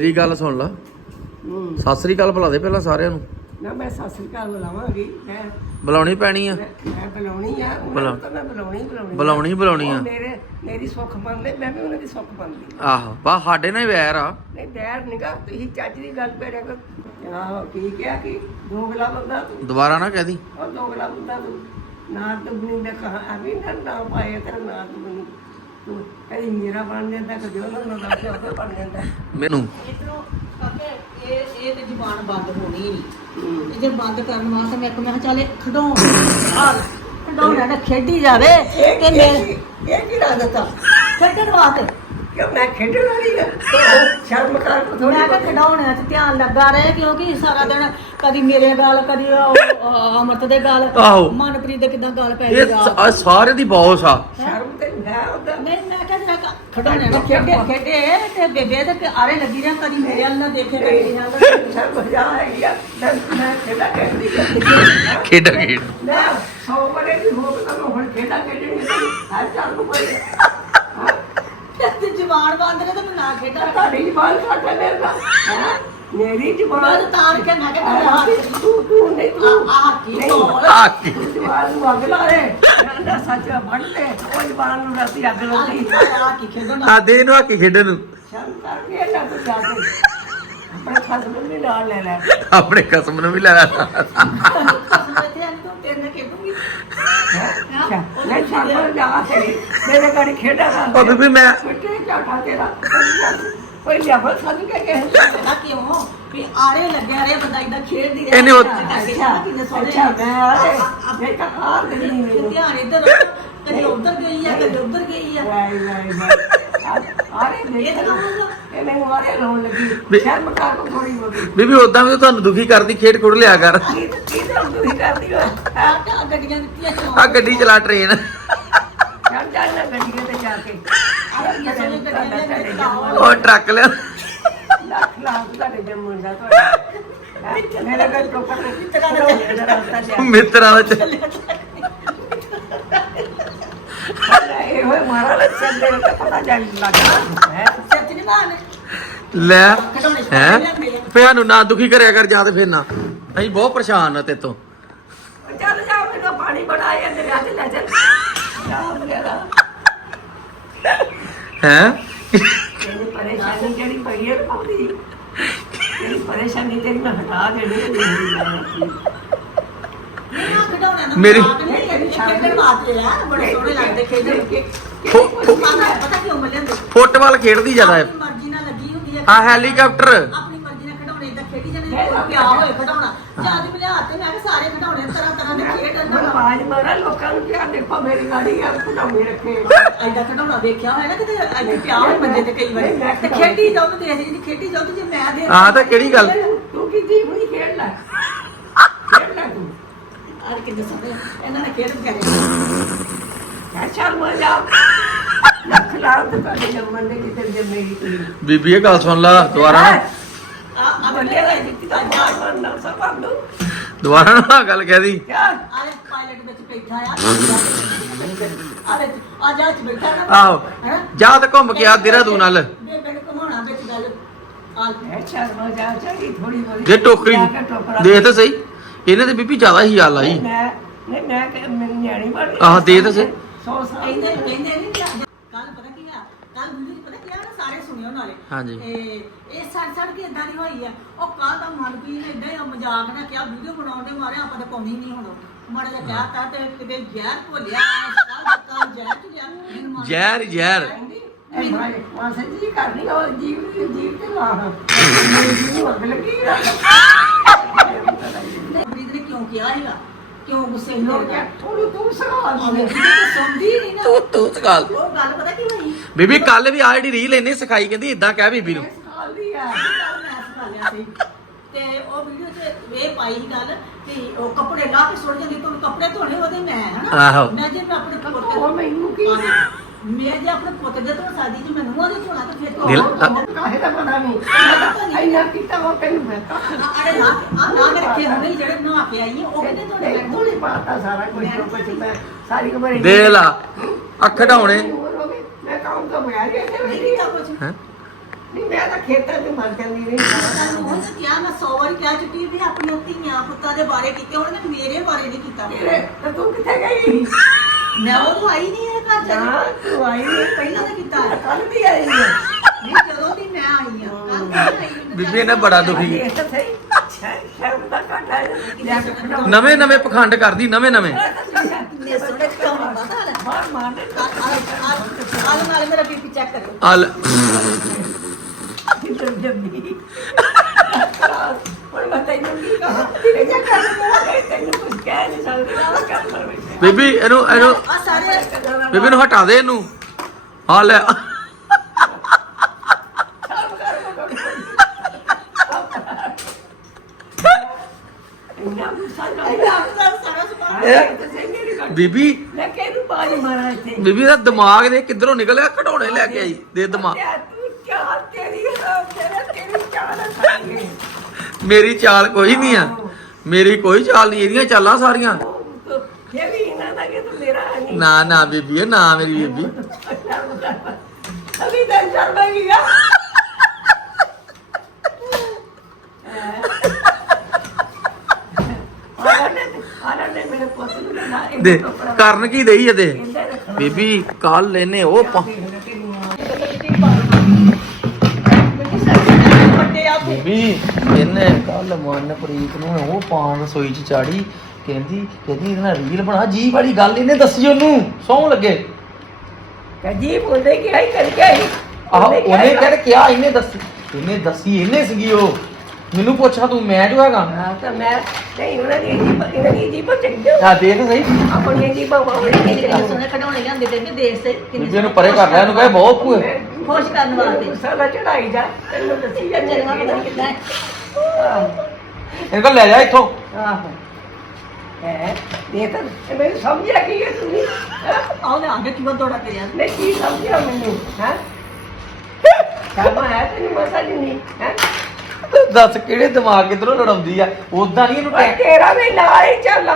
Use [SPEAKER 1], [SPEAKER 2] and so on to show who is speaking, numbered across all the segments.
[SPEAKER 1] ਮੇਰੀ ਗੱਲ ਸੁਣ ਲਾ।
[SPEAKER 2] ਹੂੰ।
[SPEAKER 1] ਸਤਿ ਸ੍ਰੀ ਅਕਾਲ ਬੁਲਾ ਦੇ ਪਹਿਲਾਂ ਸਾਰਿਆਂ ਨੂੰ।
[SPEAKER 2] ਨਾ ਮੈਂ ਸਤਿ ਸ੍ਰੀ ਅਕਾਲ ਬੁਲਾਵਾਂਗੀ। ਮੈਂ
[SPEAKER 1] ਬੁਲਾਉਣੀ ਪੈਣੀ ਆ।
[SPEAKER 2] ਮੈਂ ਮੈਂ ਬੁਲਾਉਣੀ ਆ। ਉਹਨਾਂ ਨੂੰ ਤਾਂ ਮੈਂ ਬੁਲਾਉਣੀ ਬੁਲਾਉਣੀ
[SPEAKER 1] ਬੁਲਾਉਣੀ ਬੁਲਾਉਣੀ ਆ।
[SPEAKER 2] ਉਹ ਮੇਰੇ ਮੇਰੀ ਸੁੱਖ ਮੰਨਦੇ ਮੈਂ ਵੀ ਉਹਨਾਂ ਦੀ ਸੁੱਖ ਮੰਨਦੀ
[SPEAKER 1] ਆਹੋ ਬਾ ਸਾਡੇ ਨਾਲ ਹੀ ਵੈਰ ਆ।
[SPEAKER 2] ਨਹੀਂ ਦੈਰ ਨਿਗਾ ਤੁਸੀਂ ਚੱਜ ਦੀ ਗੱਲ ਕਰਿਆ ਕਰ ਆਹੋ ਠੀਕ ਹੈ ਕਿ ਦੋਗਲਾ ਬੰਦਾ ਤੂੰ?
[SPEAKER 1] ਦੁਬਾਰਾ ਨਾ ਕਹਿ ਦੀ।
[SPEAKER 2] ਉਹ ਦੋਗਲਾ ਬੰਦਾ ਤੂੰ। ਨਾ ਦੁਗਣੀ ਦਾ ਕਹਾ ਅਭੀ ਨਾ ਨਾ ਪਾਏ ਤੇਰਾ ਨਾ ਦੁਗਣੀ ਕਦੀ ਮੇਰਾ ਬਣ ਜਾਂਦਾ ਕਦੀ ਉਹਨਾਂ ਨੂੰ ਦੱਸ ਉਹ ਬਣ ਜਾਂਦਾ।
[SPEAKER 1] ਮੈਨੂੰ।
[SPEAKER 3] ਇਧਰੋਂ ਕਾਕੇ ਇਹ ਇਹ ਤੇ ਜ਼ੁਬਾਨ ਬੰਦ ਹੋਣੀ ਨਹੀਂ। ਇਹ ਜੇ ਬੰਦ ਕਰਨ ਵਾਸਤੇ ਮੈਂ ਇੱਕ ਮੈਂ ਕਿਹਾ ਚੱਲ ਖਡਾਉਣ ਆ ਖਡਾਉਣਾ ਨਾ ਖੇਡੀ ਜਾਵੇ। ਤੇ ਮੇਰੇ
[SPEAKER 2] ਕੀ ਇਹ ਕੀ ਰਾਦਤਾ
[SPEAKER 3] ਖੇਡਣ ਵਾਸਤੇ।
[SPEAKER 2] ਕਿ ਮੈਂ ਖੇਡਣ ਵਾਲੀ ਆ। ਸ਼ਰਮ ਕਰ ਥੋੜੀ
[SPEAKER 3] ਮੈਂ ਕਿਹਾ ਖਡਾਉਣਿਆਂ 'ਚ ਧਿਆਨ ਲੱਗਾ ਰਹੇ ਕਿਉਂਕਿ ਸਾਰਾ ਦਿਨ ਕਦੀ ਮੇਰੇ ਗੱਲ ਕਦੀ ਉਹ, ਅਮਰਤ ਦੇ ਗੱਲ
[SPEAKER 1] ਆਹੋ।
[SPEAKER 3] ਮਨਪ੍ਰੀਤ ਦੇ ਕਿਦਾਂ ਗੱਲ ਪੈ
[SPEAKER 1] ਇਹ ਸ- ਸਾਰੇ ਦੀ ਬੌਸ ਆ।
[SPEAKER 2] ਸ਼ਰਮ ਤੇ ਮੈਂ ਉਹਦਾ
[SPEAKER 3] ਨਹੀਂ ਮੈਂ ਕਿਹਾ ਜਰਾ ਖਡਾਉਣਿਆਂ ਨਾਲ ਖੇਡੇ ਖੇਡੇ ਤੇ ਬੇਬੇ ਦੇ ਆਰੇ ਲੱਗੀ ਜਾਂ ਕਦੀ ਮੇਰੇ ਵੱਲ ਨਾ ਦੇਖੇ ਕਦੀ ਮੇਰੇ ਵੱਲ ਨਾ।
[SPEAKER 2] ਸ਼ਰਮ ਜਾ ਹੈਗੀ ਆ। ਮੈਂ ਮੈਂ ਖੇਡਾ ਖੇਡਦੀ ਕਰਦੀ
[SPEAKER 1] ਖੇਡ ਖੇਡ।
[SPEAKER 2] ਮੈਂ ਸੌ ਬਰੇ ਦੀ ਹੋ ਕੇ ਮੈਂ ਹੁਣ ਖੇਡਾ ਖੇਡਣੀ ਹਰ ਚਾਰ ਨੂੰ ਪਈ
[SPEAKER 3] ਤੇ ਜ਼ੁਬਾਨ ਬੰਦ ਨੇ ਤੇ ਮੈਂ ਨਾ ਖੇਡਾਂ
[SPEAKER 2] ਤੁਹਾਡੀ ਜ਼ਬਾਨ ਘੱਟ ਹੈ ਮੇਰੇ ਨਾਲ ਹੈਂ? ਮੇਰੀ
[SPEAKER 3] ਮੈਂ
[SPEAKER 2] ਜ਼ਬਾਨ
[SPEAKER 3] ਤਾਂ ਤਾਰ ਕੇ ਮੈਂ ਕਿਹਾ ਤੇਰਾ ਹੱਥ
[SPEAKER 2] ਤੂੰ ਤੂੰ ਨਹੀਂ ਤੂੰ
[SPEAKER 3] ਆ ਆ ਕੀ
[SPEAKER 2] ਨਹੀਂ।
[SPEAKER 3] ਬੋਲ
[SPEAKER 1] ਆ ਕੀ
[SPEAKER 2] ਤੂੰ ਜ਼ਬਾਨ ਨੂੰ ਅੱਗ ਲਾ ਦੇ। ਕਹਿੰਦਾ ਸੱਚ ਬਣ ਲੈ ਉਹ ਜ਼ਬਾਨ ਨੂੰ ਰਾਤੀ ਅੱਗ ਲਾਉਂਦੀ
[SPEAKER 3] ਆ ਕੀ ਖੇਡਣ
[SPEAKER 1] ਆ ਦੇ ਇਹਨੂੰ ਹਾਕੀ ਖੇਡਣ ਨੂੰ।
[SPEAKER 2] ਸ਼ਰਮ ਕਰ ਵੀ ਇਹਨਾਂ ਤੋਂ ਜਾ ਕੇ। ਆਪਣੇ ਖਸਮ ਨੂੰ ਵੀ ਨਾਲ ਲੈ ਲੈ।
[SPEAKER 1] ਆਪਣੇ ਕਸਮ ਨੂੰ ਵੀ ਲੈ ਲੈ।
[SPEAKER 3] ਇੱਥੇ ਆਂ ਖੇਡੂੰਗੀ
[SPEAKER 2] ਅੱਛਾ ਮੈਂ ਸ਼ਰਮ ਜਾ ਕੇ ਮੇਰੇ ਘਰ ਖੇਡਾ ਕਰ
[SPEAKER 1] ਉਹ ਬੀਬੀ ਮੈਂ
[SPEAKER 2] ਮਿੱਟੇ ਝਾਟਾ ਤੇਰਾ ਕੋਈ ਲਿਆਵਲ ਸਾਨੂੰ ਕਹਿ ਕੇ
[SPEAKER 3] ਆ ਕਿਉਂ? ਵੀ ਆਰੇ ਲੱਗਿਆ ਰਿਹਾ ਬੰਦਾ ਇਦਾਂ ਖੇਡਦੀ ਰਹੀ।
[SPEAKER 1] ਇਹਨੇ ਉਹ-
[SPEAKER 2] ਅੱਛਾ
[SPEAKER 3] ਕਿੰਨੇ ਸੋਹਣੇ
[SPEAKER 2] ਅੱਛਾ ਮੈਂ ਮੈਂ ਤਾਂ ਹਾਰ ਗਈ
[SPEAKER 3] ਤੇ
[SPEAKER 2] ਮੈਨੂੰ
[SPEAKER 3] ਧਿਆਨ ਇੱਧਰ ਕਦੀ ਉੱਧਰ ਗਈ ਆ ਕਦੀ ਉੱਧਰ ਗਈ ਆ।
[SPEAKER 2] ਵਾਈ ਵਾਈ ਵਾਈ ਆਰੇ
[SPEAKER 3] ਇਹ
[SPEAKER 2] ਦੇਖ
[SPEAKER 3] ਤਾਂ ਕਹੂੰਗਾ
[SPEAKER 2] ਇਹ ਮੈਨੂੰ ਆਰੇ ਲਾਉਣ ਲੱਗੀ।
[SPEAKER 1] ਵੀ-
[SPEAKER 2] ਸ਼ਰਮ ਕਰ ਕੋ ਥੋੜੀ ਬੋਲੀ
[SPEAKER 1] ਬੀਬੀ ਉਦਾਂ ਵੀ ਤੁਹਾਨੂੰ ਦੁਖੀ ਕਰਦੀ ਖੇਡ ਖੁੱਡ ਲਿਆ ਕਰ।
[SPEAKER 2] ਕੀ ਕੀ ਕਰਦੀ
[SPEAKER 3] ਆ ਤਾਂ ਗੱਡੀਆਂ ਦਿੱਤੀਆਂ ਚਲਾਉਣ
[SPEAKER 1] ਆ ਗੱਡੀ ਚਲਾ ਟ੍ਰੇਨ।
[SPEAKER 2] ਚੜ ਜਾ ਨਾ ਗੱਡੀਆਂ ਤੇ ਜਾ ਕੇ।
[SPEAKER 1] ਉਹ ਟਰੱਕ ਲਿਆ।
[SPEAKER 2] ਲੱਖ ਲੱਖ ਤੁਹਾਡੇ ਜੰਮਣ ਦਾ ਤੁਹਾਡਾ। ਹੈਂ? ਮੇਰੇ ਘਰ ਟੋਕਰ ਨਹੀਂ ਕਿਤਨਾ ਦਾ ਰਸਤਾ ਲਿਆ
[SPEAKER 1] ਮਿੱਤਰਾਂ ਦਾ ਚ-
[SPEAKER 2] ਇਹ ਹੋਏ ਮਾਰਾ ਲੱਛਣ ਦੇ ਤਾਂ ਪਤਾ ਚੱਲ ਲੱਗਾ ਹੈ
[SPEAKER 3] ਸੱਚ ਨਹੀਂ ਮਾਨ
[SPEAKER 1] ਲੈ
[SPEAKER 3] ਖਿਡੌਣੇ
[SPEAKER 1] ਹੈ?
[SPEAKER 3] ਲਿਆਂਦੇ ਆ।
[SPEAKER 1] ਪਿਆ ਨੂੰ ਨਾ ਦੁਖੀ ਕਰਿਆ ਕਰ ਜਾ ਤੇ ਫਿਰ ਨਾ। ਅਸੀਂ ਬਹੁਤ ਪਰੇਸ਼ਾਨ ਆ ਤੇਤੋਂ।
[SPEAKER 2] ਚੱਲ ਜਾ ਮੈਨੂੰ ਪਾਣੀ ਬਣਾਇਆ ਤੇ ਵਿਆਹ ਤੇ ਲੈ ਚੱਲ ਜਾ।
[SPEAKER 1] ਹੈ?
[SPEAKER 2] ਪਰੇਸ਼ਾਨੀ ਜਿਹੜੀ ਪਈ ਹੈ ਪਰੇਸ਼ਾਨੀ ਤੇਰੀ ਮੈਂ ਹਟਾ ਦੇਣੀ ਹੈ ਮੇਰੀ ਗੱਲ
[SPEAKER 3] ਨਾ ਖਿਡੌਣਿਆਂ ਦਾ
[SPEAKER 1] ਮੇਰੀ-
[SPEAKER 3] ਮਜ਼ਾਕ ਨਹੀਂ ਹੈ, ਇਹ ਖੇਡਣ ਵਾਸਤੇ ਆ ਬੜੇ ਸੋਹਣੇ ਲੱਗਦੇ ਖੇਡਣ। ਕੇ
[SPEAKER 1] ਫੁ- ਫੁ-
[SPEAKER 3] ਪਤਾ ਕਿਉਂ ਮਿਲਦੇ
[SPEAKER 1] ਫੁੱਟਬਾਲ ਖੇਡਦੀ ਜ਼ਿਆਦਾ। ਹੈ
[SPEAKER 3] ਆਪਣੀ ਮਰਜ਼ੀ ਨਾਲ ਲੱਗੀ ਹੁੰਦੀ ਹੈ
[SPEAKER 1] ਆ ਹੈਲੀਕਾਪਟਰ।
[SPEAKER 3] ਆਪਣੀ ਮਰਜ਼ੀ ਨਾਲ ਖਿਡੌਣੇ ਇਦਾਂ ਖੇਡੀ ਜਾਂਦੇ ਨੇ ਕੋਈ ਪਿਆ ਹੋਏ ਖਿਡੌਣਾ ਜਦ ਮਿਲਿਆ ਤੇ ਮੈਂ ਕਿਹਾ ਸਾਰੇ ਖਿਡੌਣੇ ਤਰ੍ਹਾਂ ਤਰ੍ਹਾਂ ਦੇ ਖੇਡ
[SPEAKER 2] ਮੈਂ ਆਵਾਜ਼ ਮਾਰਾਂ ਲੋਕਾਂ ਨੂੰ ਕਿਹਾ ਦੇਖੋ ਮੇਰੀ ਗਾੜੀ ਆ ਖੁਦਾਮੀ ਰੱਖੇ।
[SPEAKER 3] ਐਡਾ ਖਿਡੌਣਾ ਵੇਖਿਆ ਹੋਇਆ ਨਾ ਕਿਤੇ ਐਡੇ ਪਿਆ ਹੋਏ ਮੰਜੇ ਤੇ ਕਈ ਵਾਰੀ। ਤੇ ਖੇਡੀ ਜਾਓ ਤੇ ਦੇਖਦੀ ਜੀ ਖੇਡੀ ਜਾਓ ਤੇ ਜੇ ਮੈਂ ਦੇ
[SPEAKER 1] ਤਾਂ ਕਿਹੜੀ ਗੱਲ?
[SPEAKER 2] ਤੂੰ ਕੀ ਜੀਵ ਨਹੀਂ ਖੇਡ ਲੈ
[SPEAKER 3] ਆ ਕਿੰਨੇ ਸੋਹਣੇ ਇਹਨਾਂ ਨੇ ਖੇਡ ਕਰੇ
[SPEAKER 2] ਕਿਆ ਚੱਲ ਮਜ਼ਾ ਲੱਖ ਲਾਖ ਤੇ ਤੁਹਾਡੇ ਜੰਮਣ ਦੇ ਕਿਤੇ ਜੰਮੇਗੀ ਕੁੜੀ
[SPEAKER 1] ਬੀਬੀ ਇਹ ਗੱਲ ਸੁਣ ਲਾ ਦੁਬਾਰਾ ਨਾ।
[SPEAKER 3] ਆ ਆ
[SPEAKER 2] ਬੱਲੇ
[SPEAKER 3] ਬੱਲੇ
[SPEAKER 2] ਦਾ ਜਿੱਤੀ ਦਾ ਮਾਰ ਨਾ ਸਭ ਨੂੰ
[SPEAKER 1] ਦੁਬਾਰਾ ਨਾ ਆਹ ਗੱਲ ਕਹਿ ਦੀ।
[SPEAKER 2] ਯਾਰ
[SPEAKER 3] ਆਲੇ ਪਾਇਲਟ ਵਿੱਚ ਬੈਠਾ ਆ। ਆਲੇ ਆ ਜਾ ਚ ਬੈਠਾ ਨਾ
[SPEAKER 1] ਆਹੋ।
[SPEAKER 3] ਹੈਂ?
[SPEAKER 1] ਜਾ ਤੇ ਘੁੰਮ ਕੇ ਆ ਦੇਹਰਾਦੂਨ ਨਾਲ
[SPEAKER 3] ਬੇਬੇ ਨੂੰ ਘੁਮਾਉਣਾ ਵਿੱਚ ਗੱਲ। ਆ
[SPEAKER 2] ਇਹ ਚੱਲ ਮਜ਼ਾ ਚਾਹੀ ਥੋੜੀ ਬੋਲੀ।
[SPEAKER 1] ਦੇ ਟੋਕਰੀ
[SPEAKER 2] ਜਾ ਟੋਕਰਾ।
[SPEAKER 1] ਦੇ ਤਾਂ ਸਹੀ। ਇਹਨੇ ਤੇ ਬੀਬੀ ਜ਼ਿਆਦਾ ਹੀ ਹਾਲ ਆਈ
[SPEAKER 2] ਮੈਂ ਨਹੀਂ ਮੈਂ ਕਿ ਮੇਰੀ ਨਿਆਣੀ ਬਣ
[SPEAKER 1] ਆਹ, ਦੇ ਤਾਂ ਸਹੀ।
[SPEAKER 2] ਸੌ ਸਾਲ
[SPEAKER 3] ਕਹਿੰਦੇ ਕਹਿੰਦੇ ਨਹੀਂ ਕੱਲ ਪਤਾ ਕੀ ਆ ਕੱਲ ਵੀਡੀਓ ਚ ਪਤਾ ਕੀ ਆ ਨਾ ਸਾਰੇ ਸੁਣਿਓ ਨਾਲੇ।
[SPEAKER 1] ਹਾਂਜੀ।
[SPEAKER 3] ਇਹ ਇਹ ਸੜ ਸੜ ਕੇ ਇਦਾਂ ਦੀ ਹੋਈ ਆ। ਉਹ ਕੱਲ ਦਾ ਮਨਪ੍ਰੀਤ ਨੇ ਇਦਾਂ ਹੀ ਮਜ਼ਾਕ ਨਾਲ ਕਿਹਾ ਵੀਡੀਓ ਬਣਾਉਣ ਦੇ ਮਾਰੇ ਆਪਾਂ ਤਾਂ ਪਾਉਣੀ ਨਹੀਂ ਹੁਣ ਮਾੜਾ ਜਿਹਾ ਕਹਿਤਾ ਤੇ ਕਿਤੇ ਜ਼ਹਿਰ ਭੋਲਿਆ ਕੱਲ ਕੱਲ ਜ਼ਹਿਰ ਚ ਗਿਆ। ਮੈਨੂੰ ਮਨ-
[SPEAKER 1] ਜ਼ਹਿਰ ਜ਼ਹਿਰ।
[SPEAKER 2] ਇਹ ਭਾਈ ਮਾਸੇ ਜੀ ਕਰਨੀ ਉਹ ਜੀਵ ਦੀ ਜੀਵ ਤੇ ਲਾ ਨੂੰ ਅਗ ਲੱਗੀ
[SPEAKER 3] ਨੇ ਕਿਹਾ ਹੈਗਾ। ਕਿਉਂ ਗੁੱਸੇ ਹੋ
[SPEAKER 2] ਲੋਕ
[SPEAKER 3] ਗਿਆ
[SPEAKER 2] ਥੋੜੀ ਤੂੰ ਸਵਾਲ
[SPEAKER 3] ਸੁਣਦੀ ਨਹੀਂ ਨਾ।
[SPEAKER 1] ਤੂੰ ਤੂੰ ਸਕਾਲ
[SPEAKER 3] ਉਹ ਗੱਲ ਪਤਾ ਕੀ ਹੋਈ?
[SPEAKER 1] ਬੀਬੀ ਕੱਲ ਵੀ ਆ ਜਿਹੜੀ ਰੀਲ ਇਹਨੇ ਸਿਖਾਈ ਕਹਿੰਦੀ ਇਦਾਂ ਕਹਿ ਬੀਬੀ ਨੂੰ।
[SPEAKER 2] ਸਵਾਲ ਦੀ ਆ
[SPEAKER 3] ਕੱਲ੍ਹ ਮੈਂ ਸਿਖਾ ਲਿਆ ਸੀ। ਤੇ ਉਹ ਵੀਡੀਓ 'ਚ ਇਹ ਪਾਈ ਸੀ ਗੱਲ ਕਿ ਉਹ ਕੱਪੜੇ ਲਾ ਕੇ ਸੁੱਟ ਜਾਂਦੀ ਤੁਹਾਨੂੰ ਕੱਪੜੇ ਧੋਣੇ ਉਹਦੇ ਮੈਂ ਹਨਾ। ਮੈਂ ਜੇ ਮੈਂ ਆਪਣੇ ਪੁੱਤ
[SPEAKER 2] ਉਹ ਮੈਨੂੰ ਕੀ
[SPEAKER 3] ਮੈਂ ਜੇ ਆਪਣੇ ਪੁੱਤ ਦੇ ਧੋ ਸਕਦੀ ਜੇ ਮੈਨੂੰ ਉਹਦੇ ਧੋਣਾ ਤਾਂ ਫਿਰ
[SPEAKER 1] ਦਿਲ-
[SPEAKER 3] ਧੋ।
[SPEAKER 2] ਕਾਹੇ ਦਾ ਪਤਾ ਨਹੀਂ? ਇੰਨਾ ਕੀਤਾ ਉਹ ਤੈਨੂੰ ਮੈਂ
[SPEAKER 3] ਅਰੇ ਨਾ ਆ ਨਾ ਕੇ ਰੱਖੇ ਹੁੰਦੇ ਜਿਹੜੇ ਨਹਾ ਕੇ ਆਈ ਉਹ ਕਹਿੰਦੇ ਧੋਣੇ ਮੈਂ?
[SPEAKER 2] ਬਾਤ ਆ ਸਾਰਾ ਕੁਝ ਜੋ ਕੁਝ ਮੈਂ ਸਾਰੀ ਉਮਰ
[SPEAKER 1] ਦੇ ਲਾ ਅੱਖ ਢਾਉਣੇ।
[SPEAKER 2] ਮੈਂ ਕੰਮ ਤੋਂ ਬਗੈਰ ਹੀ ਇੱਥੇ
[SPEAKER 3] ਨਹੀਂ
[SPEAKER 2] ਬੈਠੀ
[SPEAKER 3] ਕੀਤਾ
[SPEAKER 2] ਆ।
[SPEAKER 3] ਕੁਝ
[SPEAKER 1] ਹੈ?
[SPEAKER 2] ਨਹੀਂ ਮੈਂ ਤਾਂ ਖੇਤਾਂ 'ਚ ਮਰ ਜਾਂਦੀ ਨਹੀਂ
[SPEAKER 3] ਤੁਹਾਨੂੰ ਉਹ ਤਾਂ ਕਿਹਾ ਮੈਂ 100 ਵਾਰੀ ਕਹਿ ਚੁੱਕੀ ਵੀ ਆਪਣੀਆਂ ਧੀਆਂ ਪੁੱਤਾਂ ਦੇ ਬਾਰੇ ਕੀਤੇ ਹੁਣ ਨੇ ਮੇਰੇ ਬਾਰੇ ਨਹੀਂ ਕੀਤਾ।
[SPEAKER 2] ਤੇ ਤੂੰ ਕਿੱਥੇ ਗਈ?
[SPEAKER 3] ਮੈਂ ਉਹ ਆਈ ਨਹੀਂ ਇਹ ਘਰ ਚ
[SPEAKER 2] ਨਾ ਤੂੰ ਆਈ ਨਹੀਂ।
[SPEAKER 3] ਪਹਿਲਾਂ ਤਾਂ ਕੀਤਾ
[SPEAKER 2] ਕੱਲ ਵੀ ਆਈ ਹੈ
[SPEAKER 3] ਨਹੀਂ ਜਦੋਂ ਦੀ ਮੈਂ ਆਈ ਆ ਦੀ ਆਈ
[SPEAKER 1] ਬੀਬੀ ਇਹਨੇ ਬੜਾ ਦੁਖੀ
[SPEAKER 2] ਇਹ ਤਾਂ ਸਹੀ ਸ਼ਰਮ ਦਾ ਘਾਟਾ ਹੈ। ਲੈ ਕੇ ਖੜਾ।
[SPEAKER 1] ਨਵੇਂ ਨਵੇਂ ਪਖੰਡ ਕਰਦੀ ਨਵੇਂ ਨਵੇਂ।
[SPEAKER 3] ਕਿੰਨੇ ਸੋਹਣੇ ਕੰਮ ਪਤਾ ਲੈ
[SPEAKER 2] ਮਾਰ ਮਾਰ ਦੇ।
[SPEAKER 3] ਆਲ ਨਾਲ ਮੇਰਾ ਬੀਪੀ ਚੈੱਕ ਕਰੋ
[SPEAKER 1] ਅਲ
[SPEAKER 2] ਜਿੱਦ? ਜੰਮੀ ਹੁਣ ਮੈਂ ਤੈਨੂੰ ਕੀ ਕਹਾਂ ਤੇਰੇ ਜਾ ਕਰ ਤੈਨੂੰ ਕੁਝ ਕਹਿ ਨਹੀਂ ਸਕਦੀ। ਨਾ ਕਰ। ਪਰਵਿਸ਼
[SPEAKER 1] ਬੀਬੀ ਇਹਨੂੰ ਇਹਨੂੰ
[SPEAKER 3] ਆ ਸਾਰੇ
[SPEAKER 1] ਬੀਬੀ ਨੂੰ ਹਟਾ ਦੇ ਇਹਨੂੰ। ਹਾਂ ਲੈ। ਬੀਬੀ।
[SPEAKER 2] ਮੈਂ ਕਿਹਨੂੰ ਬਾਜ ਮਾਰਾਂ ਇੱਥੇ?
[SPEAKER 1] ਬੀਬੀ ਦਾ ਦਿਮਾਗ ਦੇ ਕਿੱਧਰੋਂ ਨਿਕਲਿਆ? ਖਡੌਣੇ ਲੈ ਕੇ ਆਈ। ਦੇ ਦਿਮਾਗ।
[SPEAKER 2] ਤੇ ਤੇਰੀ ਤੇਰਾ ਤੇਰੀ
[SPEAKER 1] ਮੇਰੀ ਚਾਲ ਕੋਈ ਨਹੀਂ ਆ। ਮੇਰੀ ਕੋਈ ਚਾਲ ਨਹੀਂ। ਇਹਦੀਆਂ ਚਾਲਾਂ ਸਾਰੀਆਂ
[SPEAKER 2] ਇਹ ਵੀ ਇਹਨਾਂ ਦਾ ਕਿ ਤੂੰ ਮੇਰਾ ਨਹੀਂ
[SPEAKER 1] ਨਾ ਨਾ ਬੀਬੀ ਇਹ ਨਾ ਮੇਰੀ ਬੀਬੀ।
[SPEAKER 2] ਅਭੀ ਦਿਨ ਮੇਰੇ ਪੁੱਤ ਨੂੰ ਨਾ ਇਹ
[SPEAKER 1] ਦੇ ਕਰਨ ਕੀ ਦੇਈ ਇਹਦੇ ਬੀਬੀ ਕੱਲ ਇਹਨੇ ਉਹ ਪਾ- ਬੀਬੀ ਇਹਨੇ ਕੱਲ ਮਨਪ੍ਰੀਤ ਨੂੰ ਉਹ ਪਾਣ ਰਸੋਈ ਚ ਚਾੜੀ। ਕਹਿੰਦੀ ਕਹਿੰਦੀ ਇਹਦੇ ਨਾਲ ਰੀਲ ਬਣਾ। ਜੀ ਵਾਲੀ ਗੱਲ ਇਹਨੇ ਦੱਸੀ ਉਹਨੂੰ। ਸੌਂ ਲੱਗੇ।
[SPEAKER 2] ਕਜੀ ਬੋਲਦੇ ਕਿ ਆਈ ਕਰ ਕੇ ਆਈ
[SPEAKER 1] ਆਹ ਉਹਨੇ ਕਹਿੰਦੇ ਕਿਹਾ ਇਹਨੇ ਦੱਸੀ। ਇਹਨੇ ਦੱਸੀ ਇਹਨੇ ਸੀਗੀ ਉਹ। ਮੈਨੂੰ ਪੁੱਛਾ ਤੂੰ ਮੈਂ ਜੋ ਹੈਗਾ?
[SPEAKER 2] ਹਾਂ ਤਾਂ ਮੈਂ ਨਹੀਂ ਉਹਨਾਂ ਦੀ ਜੀ ਇਹਨਾਂ ਦੀ ਜੀ ਪਰ ਚੰਗੇ
[SPEAKER 1] ਆ ਦੇਖ ਸਹੀ।
[SPEAKER 2] ਆਪਣੀ ਜੀ ਬਾਬਾ ਉਹਨੇ
[SPEAKER 3] ਕਿੰਨੇ ਸੋਹਣੇ ਖਡਾਉਣੇ ਲਿਆਂਦੇ ਤੇ ਵੀ ਦੇਖ ਸੇ
[SPEAKER 1] ਬੀਬੀ ਇਹਨੂੰ ਪਰੇ ਕਰ ਲੈ ਇਹਨੂੰ ਕਹੇ ਬਹੁਤ ਭੂਏ।
[SPEAKER 3] ਖੁਸ਼ ਕਰਨ ਵਾਸਤੇ।
[SPEAKER 2] ਸਾਲਾ ਚੜਾਈ ਜਾ। ਤੈਨੂੰ ਦੱਸੀ ਜਾ
[SPEAKER 3] ਜਨਮਾਂ ਪਤਾ ਨਹੀਂ ਕਿੱਦਾਂ। ਹੈ।
[SPEAKER 1] ਇਹਨੂੰ ਕਹ ਲੈ ਜਾ ਇੱਥੋਂ।
[SPEAKER 2] ਆਹੋ। ਹੈ। ਇਹ ਤਾਂ ਇਹ ਮੈਨੂੰ ਸਮਝਿਆ ਕੀ ਹੈ ਤੁਸੀਂ ਹੈਂ?
[SPEAKER 3] ਲੈ ਆਗੇ ਕਿਵੇਂ ਦੌੜਾ ਤੇ ਯਾਰ
[SPEAKER 2] ਨਹੀਂ ਕੀ ਸਮਝਿਆ ਮੈਨੂੰ ਹੈ? ਕਾਮਾ ਹੈ ਤੈਨੂੰ ਮਸਾ ਨਹੀਂ ਹੈ?
[SPEAKER 1] ਦੱਸ ਕਿਹੜੇ ਦਿਮਾਗ ਕਿਧਰੋਂ ਲੜਾਉਂਦੀ ਆ? ਉਦਾਂ ਨਹੀਂ ਇਹਨੂੰ
[SPEAKER 2] ਓਏ
[SPEAKER 1] ਟੈਕ
[SPEAKER 2] ਤੇਰਾ ਵੀ ਨਾਲ ਹੀ ਚੱਲਾ।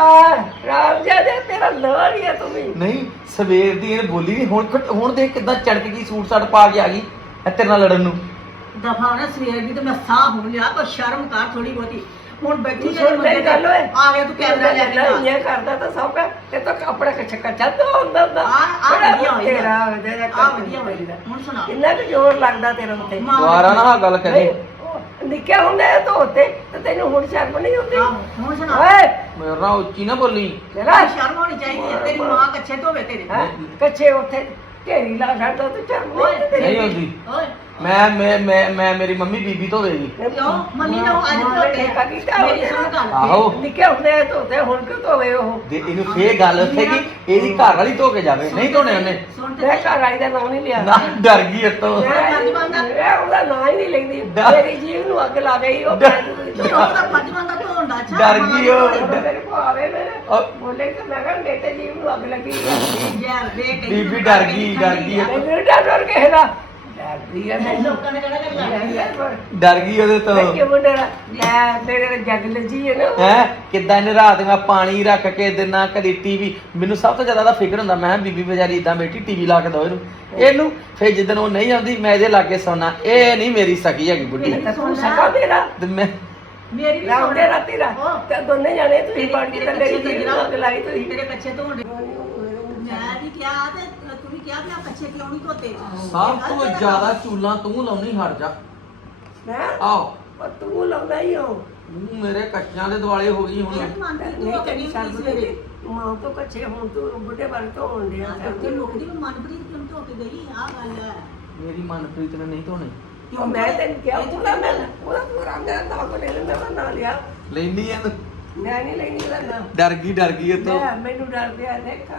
[SPEAKER 2] ਰਾਮ ਜੀ ਤੇਰਾ ਨਾਲ ਹੀ ਹੈ ਤੂੰ ਵੀ।
[SPEAKER 1] ਨਹੀਂ ਸਵੇਰ ਦੀ ਇਹਨੇ ਬੋਲੀ ਨਹੀਂ ਹੁਣ ਖਟ- ਹੁਣ ਦੇਖ ਕਿਦਾਂ ਚੜਕ ਗਈ ਸੂਟ ਸਾਟ ਪਾ ਕੇ ਆ ਗਈ ਇਹ ਤੇਰੇ ਨਾਲ ਲੜਨ ਨੂੰ।
[SPEAKER 3] ਦਫਾ ਸਵੇਰ ਦੀ ਤੇ ਮੈਂ ਸਾਹ ਹੋ ਲਿਆ ਪਰ ਸ਼ਰਮ ਕਰ ਥੋੜੀ ਬਹੁਤੀ। ਹੁਣ ਬੈਠੀ ਜਿਹੜੇ ਬੰਦੇ
[SPEAKER 2] ਗੱਲ ਓਏ।
[SPEAKER 3] ਆ ਗਿਆ ਤੂੰ ਕੈਮਰਾ ਲੈ ਕੇ ਆ
[SPEAKER 2] ਇਹ ਕਰਦਾ ਤਾਂ ਸਭ ਹੈ। ਤੇ ਤਾਂ ਆਪਣਾ ਕੱਚਾ ਕੱਚਾ ਤਾਂ ਹੁੰਦਾ ਹੁੰਦਾ
[SPEAKER 3] ਆ ਆ ਵਧੀਆ
[SPEAKER 2] ਤੇਰਾ ਜਿਹੜਾ
[SPEAKER 3] ਆ ਵਧੀਆ ਹੋਈ ਹੁਣ ਸੁਣਾ
[SPEAKER 2] ਕਿੰਨਾ ਕੁ ਜ਼ੋਰ ਲੱਗਦਾ ਤੇਰਾ ਉੱਤੇ।
[SPEAKER 1] ਦੁਬਾਰਾ ਨਾ ਗੱਲ ਕਰੀ
[SPEAKER 2] ਨਿੱਕਿਆ ਹੁੰਦਾ ਹੈ ਤਾਂ ਉੱਤੇ ਤੇ ਤੈਨੂੰ ਹੁਣ ਸ਼ਰਮ ਨਹੀਂ ਹੁੰਦੀ
[SPEAKER 3] ਹੁਣ ਸੁਣਾ
[SPEAKER 2] ਓਏ!
[SPEAKER 1] ਮੇਰੇ ਨਾਲ ਉੱਚੀ ਨਾ ਬੋਲੀ।
[SPEAKER 2] ਚਲਾ
[SPEAKER 3] ਸ਼ਰਮ ਹੋਣੀ ਚਾਹੀਦੀ ਹੈ। ਤੇਰੀ ਮਾਂ ਕੱਛੇ ਧੋਵੇ ਤੇਰੇ?
[SPEAKER 2] ਕੱਚੇ ਉੱਥੇ ਢੇਰੀ ਲਾ ਛੱਡਦਾ ਤੂੰ ਸ਼ਰਮ ਨਹੀਂ
[SPEAKER 1] ਹੁੰਦੀ
[SPEAKER 3] ਓਏ
[SPEAKER 1] ਮੈਂ ਮੈਂ ਮੈਂ ਮੈਂ ਮੇਰੀ ਮੰਮੀ ਬੀਬੀ ਧੋਵੇਗੀ
[SPEAKER 3] ਕਿਉਂ? ਮੰਮੀ ਨੇ ਉਹ ਅੱਜ ਧੋਤੇ
[SPEAKER 2] ਕੀਤਾ
[SPEAKER 3] ਮੇਰੀ ਸੁਣ ਗੱਲ।
[SPEAKER 1] ਆਹੋ।
[SPEAKER 2] ਨਿੱਕੇ ਹੁੰਦੇ ਆ ਧੋਤੇ ਹੁਣ ਕਿਉਂ ਧੋਵੇ ਉਹ?
[SPEAKER 1] ਤੇ ਇਹਨੂੰ ਫੇਰ ਗੱਲ ਉੱਥੇ ਕਿ ਇਹਦੀ ਘਰ ਵਾਲੀ ਧੋ ਕੇ ਜਾਵੇ। ਨਹੀਂ ਧੋਣੇ ਉਹਨੇ।
[SPEAKER 3] ਸੁਣ ਤੇ
[SPEAKER 2] ਮੈਂ ਘਰ ਆਈ ਦਾ ਨਾਂ ਨਹੀਂ ਲਿਆ।
[SPEAKER 1] ਨਾ ਡਰ ਗਈ ਇਤੋਂ।
[SPEAKER 2] ਮੈਂ ਉਹਦਾ ਨਾਂ ਹੀ ਨਹੀਂ ਲੈਂਦੀ।
[SPEAKER 1] ਡਰ-
[SPEAKER 2] ਮੇਰੀ ਜੀਵ ਨੂੰ ਅੱਗ ਲਾ ਗਈ ਉਹ
[SPEAKER 1] ਡਰ-
[SPEAKER 3] ਉਹਦਾ ਫਰਜ਼ ਬਣਦਾ ਧੋਣ ਦਾ। ਅੱਛਾ
[SPEAKER 1] ਡਰ ਗਈ ਉਹ।
[SPEAKER 2] ਮੇਰੇ ਭਾਵੇ ਮੇਰੇ।
[SPEAKER 1] ਉਹ-
[SPEAKER 2] ਬੋਲੇ ਕਿ ਮੈਂ ਕਿਹਾ ਮੇਰੇ ਤੇ ਜੀਵ ਨੂੰ ਅੱਗ ਲੱਗੀ।
[SPEAKER 3] ਯਾਰ ਦੇ ਕਹੀ
[SPEAKER 1] ਬੀਬੀ ਡਰ ਗਈ, ਡਰ ਗਈ।
[SPEAKER 2] ਮੈਨੂੰ ਡਰ ਡਰ ਕੇ ਹੈਗਾ ਡਰਦੀ ਹੈ ਮੈਨੂੰ।
[SPEAKER 3] ਲੋਕਾਂ ਨੇ ਕਰਦਾ
[SPEAKER 1] ਡਰ ਗਈ ਉਹਦੇ ਤੋਂ?
[SPEAKER 2] ਮੈਂ ਕਿਉਂ ਡਰਾ ਮੈਂ ਮੇਰੇ ਤੇ ਜੱਗ ਲੱਜੀ ਹੈ ਨਾ।
[SPEAKER 1] ਹੈ? ਕਿੱਦਾਂ ਇਹਨੇ ਰਾਤ ਮੈਂ ਪਾਣੀ ਰੱਖ ਕੇ ਦਿਨਾ ਕਦੀ ਟੀਵੀ? ਮੈਨੂੰ ਸਭ ਤੋਂ ਜ਼ਿਆਦਾ ਦਾ ਫਿਕਰ ਹੁੰਦਾ ਮੈਂ ਬੀਬੀ ਵਿਚਾਰੀ ਇਦਾਂ ਬੈਠੀ ਟੀਵੀ ਲਾ ਕੇ ਦੋ ਇਹਨੂੰ। ਇਹਨੂੰ ਫੇਰ ਜਿੱਦਣ ਉਹ ਨਹੀਂ ਆਉਂਦੀ ਮੈਂ ਇਹਦੇ ਲਾਗੇ ਸੌਣਾ ਇਹ ਨਹੀਂ ਮੇਰੀ ਸਕੀ ਹੈਗੀ ਬੁੱਢੀ।
[SPEAKER 2] ਤਾਂ ਤੂੰ ਸਕਾ ਮੇਰਾ
[SPEAKER 1] ਤੇ ਮੈਂ
[SPEAKER 3] ਮੇਰੀ ਵੀ
[SPEAKER 2] ਰਾਮ
[SPEAKER 3] ਸੁਣ।
[SPEAKER 2] ਦੇ ਰਾਤੀ ਰਾ
[SPEAKER 3] ਉਹ।
[SPEAKER 2] ਤੇ ਦੋਨੇ ਜਾਣੇ ਤੁਸੀਂ
[SPEAKER 3] ਤੇਰੇ
[SPEAKER 2] ਬਣ ਕੇ ਤੇ ਮੇਰੀ ਜੀਵ ਨੂੰ ਅੱਗ ਲਾਈ ਤੁਸੀਂ।
[SPEAKER 3] ਤੇਰੇ ਕੱਚੇ ਧੋਣ ਦੇ। ਮੈਂ ਵੀ ਕਿਹਾ ਤੇ ਤੂੰ ਵੀ ਕਿਹਾ ਵੀ ਆ ਕੱਚੇ ਕਿਉਂ ਨਹੀਂ ਧੋਤੇ?
[SPEAKER 1] ਸਭ ਤੋਂ ਜ਼ਿਆਦਾ ਚੂਲਾਂ ਤੂੰ ਲਾਉਣੀ ਹਟ ਜਾ।
[SPEAKER 2] ਮੈਂ
[SPEAKER 1] ਆਓ।
[SPEAKER 2] ਉਹ ਤੂੰ ਲਾਉਂਦਾ ਹੀ ਹੋ
[SPEAKER 1] ਤੂੰ ਮੇਰੇ ਕੱਚਿਆਂ ਦੇ ਦਿਵਾਲੇ ਹੋ ਗਈ ਹੁਣ।
[SPEAKER 3] ਮੰਨਦੀ
[SPEAKER 2] ਨਹੀਂ
[SPEAKER 3] ਤੂੰ
[SPEAKER 2] ਕਦੀ
[SPEAKER 3] ਕਦੀ
[SPEAKER 2] ਸ਼ਰਮ
[SPEAKER 3] ਸਵੇਰੇ
[SPEAKER 2] ਨਹੀਂ ਮਾਂ ਤੋਂ ਕੱਚੇ ਹੁਣ ਤੂੰ ਬੁੱਢੇ ਬਣ ਤੋਂ ਹੋਣ ਡਿਆ
[SPEAKER 3] ਤੇ ਲੋਕਦੀ ਵੀ ਮਨਪ੍ਰੀਤ ਕਿਉਂ ਧੋ ਕੇ ਗਈ? ਆ ਗੱਲ ਹੈ।
[SPEAKER 1] ਮੇਰੀ ਮਨਪ੍ਰੀਤ ਨੇ ਨਹੀਂ ਧੋਣੇ।
[SPEAKER 2] ਉਹ ਮੈਂ ਤੈਨੂੰ ਕਿਹਾ ਮੈਂ ਪੂਰਾ ਮੇਰਾ ਨਾਮ ਕੋ ਲੈ ਲੈਂਦਾ ਮੈਂ ਨਾਂ ਲਿਆ।
[SPEAKER 1] ਲੈਂਦੀ ਐ
[SPEAKER 2] ਮੈਂ ਨਹੀਂ ਲੈਣੀ ਉਹਦਾ ਨਾਮ
[SPEAKER 1] ਡਰ ਗਈ ਡਰ ਗਈ ਉਤੋਂ
[SPEAKER 2] ਮੈਂ ਮੈਨੂੰ ਡਰ ਦੇਖ।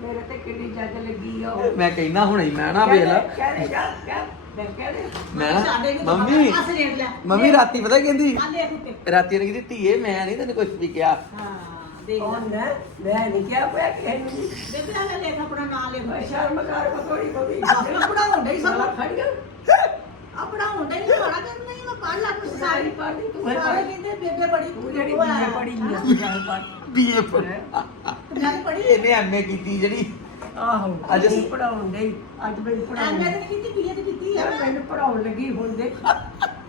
[SPEAKER 2] ਮੇਰੇ ਤੇ ਕਿੰਨੀ ਜੱਜ ਲੱਗੀ ਆ ਉਹ।
[SPEAKER 1] ਮੈਂ ਕਹਿਣਾ ਹੁਣੇ ਮੈਂ ਨਾ ਵੇਖ ਲਾ।
[SPEAKER 2] ਕਹਿ ਜਾ ਕਹਿ ਦੇਖ ਕਹਿ ਦੇ।
[SPEAKER 1] ਮੈਂ ਨਾ
[SPEAKER 3] ਸਾਡੇ ਨੂੰ ਤਾਂ
[SPEAKER 1] ਮੰਮੀ
[SPEAKER 3] ਪਤਾ, ਆਹ ਰੇਟ ਲੈ।
[SPEAKER 1] ਮੰਮੀ ਰਾਤੀ ਪਤਾ ਕੀ ਕਹਿੰਦੀ?
[SPEAKER 3] ਆ ਦੇਖ ਉੱਤੇ।
[SPEAKER 1] ਰਾਤੀ ਨੇ ਕਹਿੰਦੀ ਧੀਏ ਮੈਂ ਨਹੀਂ ਤੈਨੂੰ ਕੁਝ ਵੀ ਕਿਹਾ।
[SPEAKER 3] ਹਾਂ ਦੇਖ
[SPEAKER 2] ਉਹ
[SPEAKER 3] ਲੈ
[SPEAKER 2] ਨਾ ਮੈਂ ਨਹੀਂ ਕਿਹਾ ਪਿਆ ਕਿ ਨਹੀਂ
[SPEAKER 3] ਬੇਬੇ ਆ ਲੈ ਦੇਖ ਆਪਣਾ ਨਾਂ ਲਿਖ
[SPEAKER 2] ਮੈਂ ਸ਼ਰਮ ਕਰ ਕੋ ਥੋੜੀ ਕੋਈ
[SPEAKER 3] ਆਪਣਾ ਹੁੰਦਾ ਹੀ ਸਭ
[SPEAKER 2] ਫੜ ਗਿਆ
[SPEAKER 3] ਆਪਣਾ ਹੁੰਦਾ ਹੀ ਨਹੀਂ ਸਾਰਾ ਨਹੀਂ ਮੈਂ ਪੜ੍ਹ ਲਾ ਕੁਛ
[SPEAKER 2] ਸਾਰੀ
[SPEAKER 3] ਸਾਰੀ
[SPEAKER 2] ਪਾਰਟੀ ਤੂੰ ਹੈ
[SPEAKER 3] ਸਾਰੇ ਕਹਿੰਦੇ ਬੇਬੇ ਬੜੀ
[SPEAKER 2] ਤੂੰ ਜਿਹੜੀ
[SPEAKER 3] ਉਹ ਹੈ।
[SPEAKER 2] ਬੀਏ ਪੜੀ ਨਹੀਂ ਸਾਰੀ ਪਾਰਟੀ
[SPEAKER 1] ਬੀਏ
[SPEAKER 3] ਮੈਂ ਵੀ ਪੜ੍ਹੀ
[SPEAKER 1] ਇਹਨੇ ਐਮਏ ਕੀਤੀ ਜਿਹੜੀ।
[SPEAKER 2] ਆਹੋ
[SPEAKER 1] ਅੱਜ-
[SPEAKER 2] ਅੱਜ ਪੜਾਉਣ ਡਈ। ਅੱਜ ਮੈਨੂੰ ਪੜਾਉਣ
[SPEAKER 3] ਐਵੇਂ ਤਾਂ ਨਹੀਂ ਕੀਤੀ ਪੀਏ ਤੇ ਕੀਤੀ
[SPEAKER 2] ਯਾਰ ਮੈਨੂੰ ਪੜਾਉਣ ਲੱਗੀ ਹੁਣ ਦੇ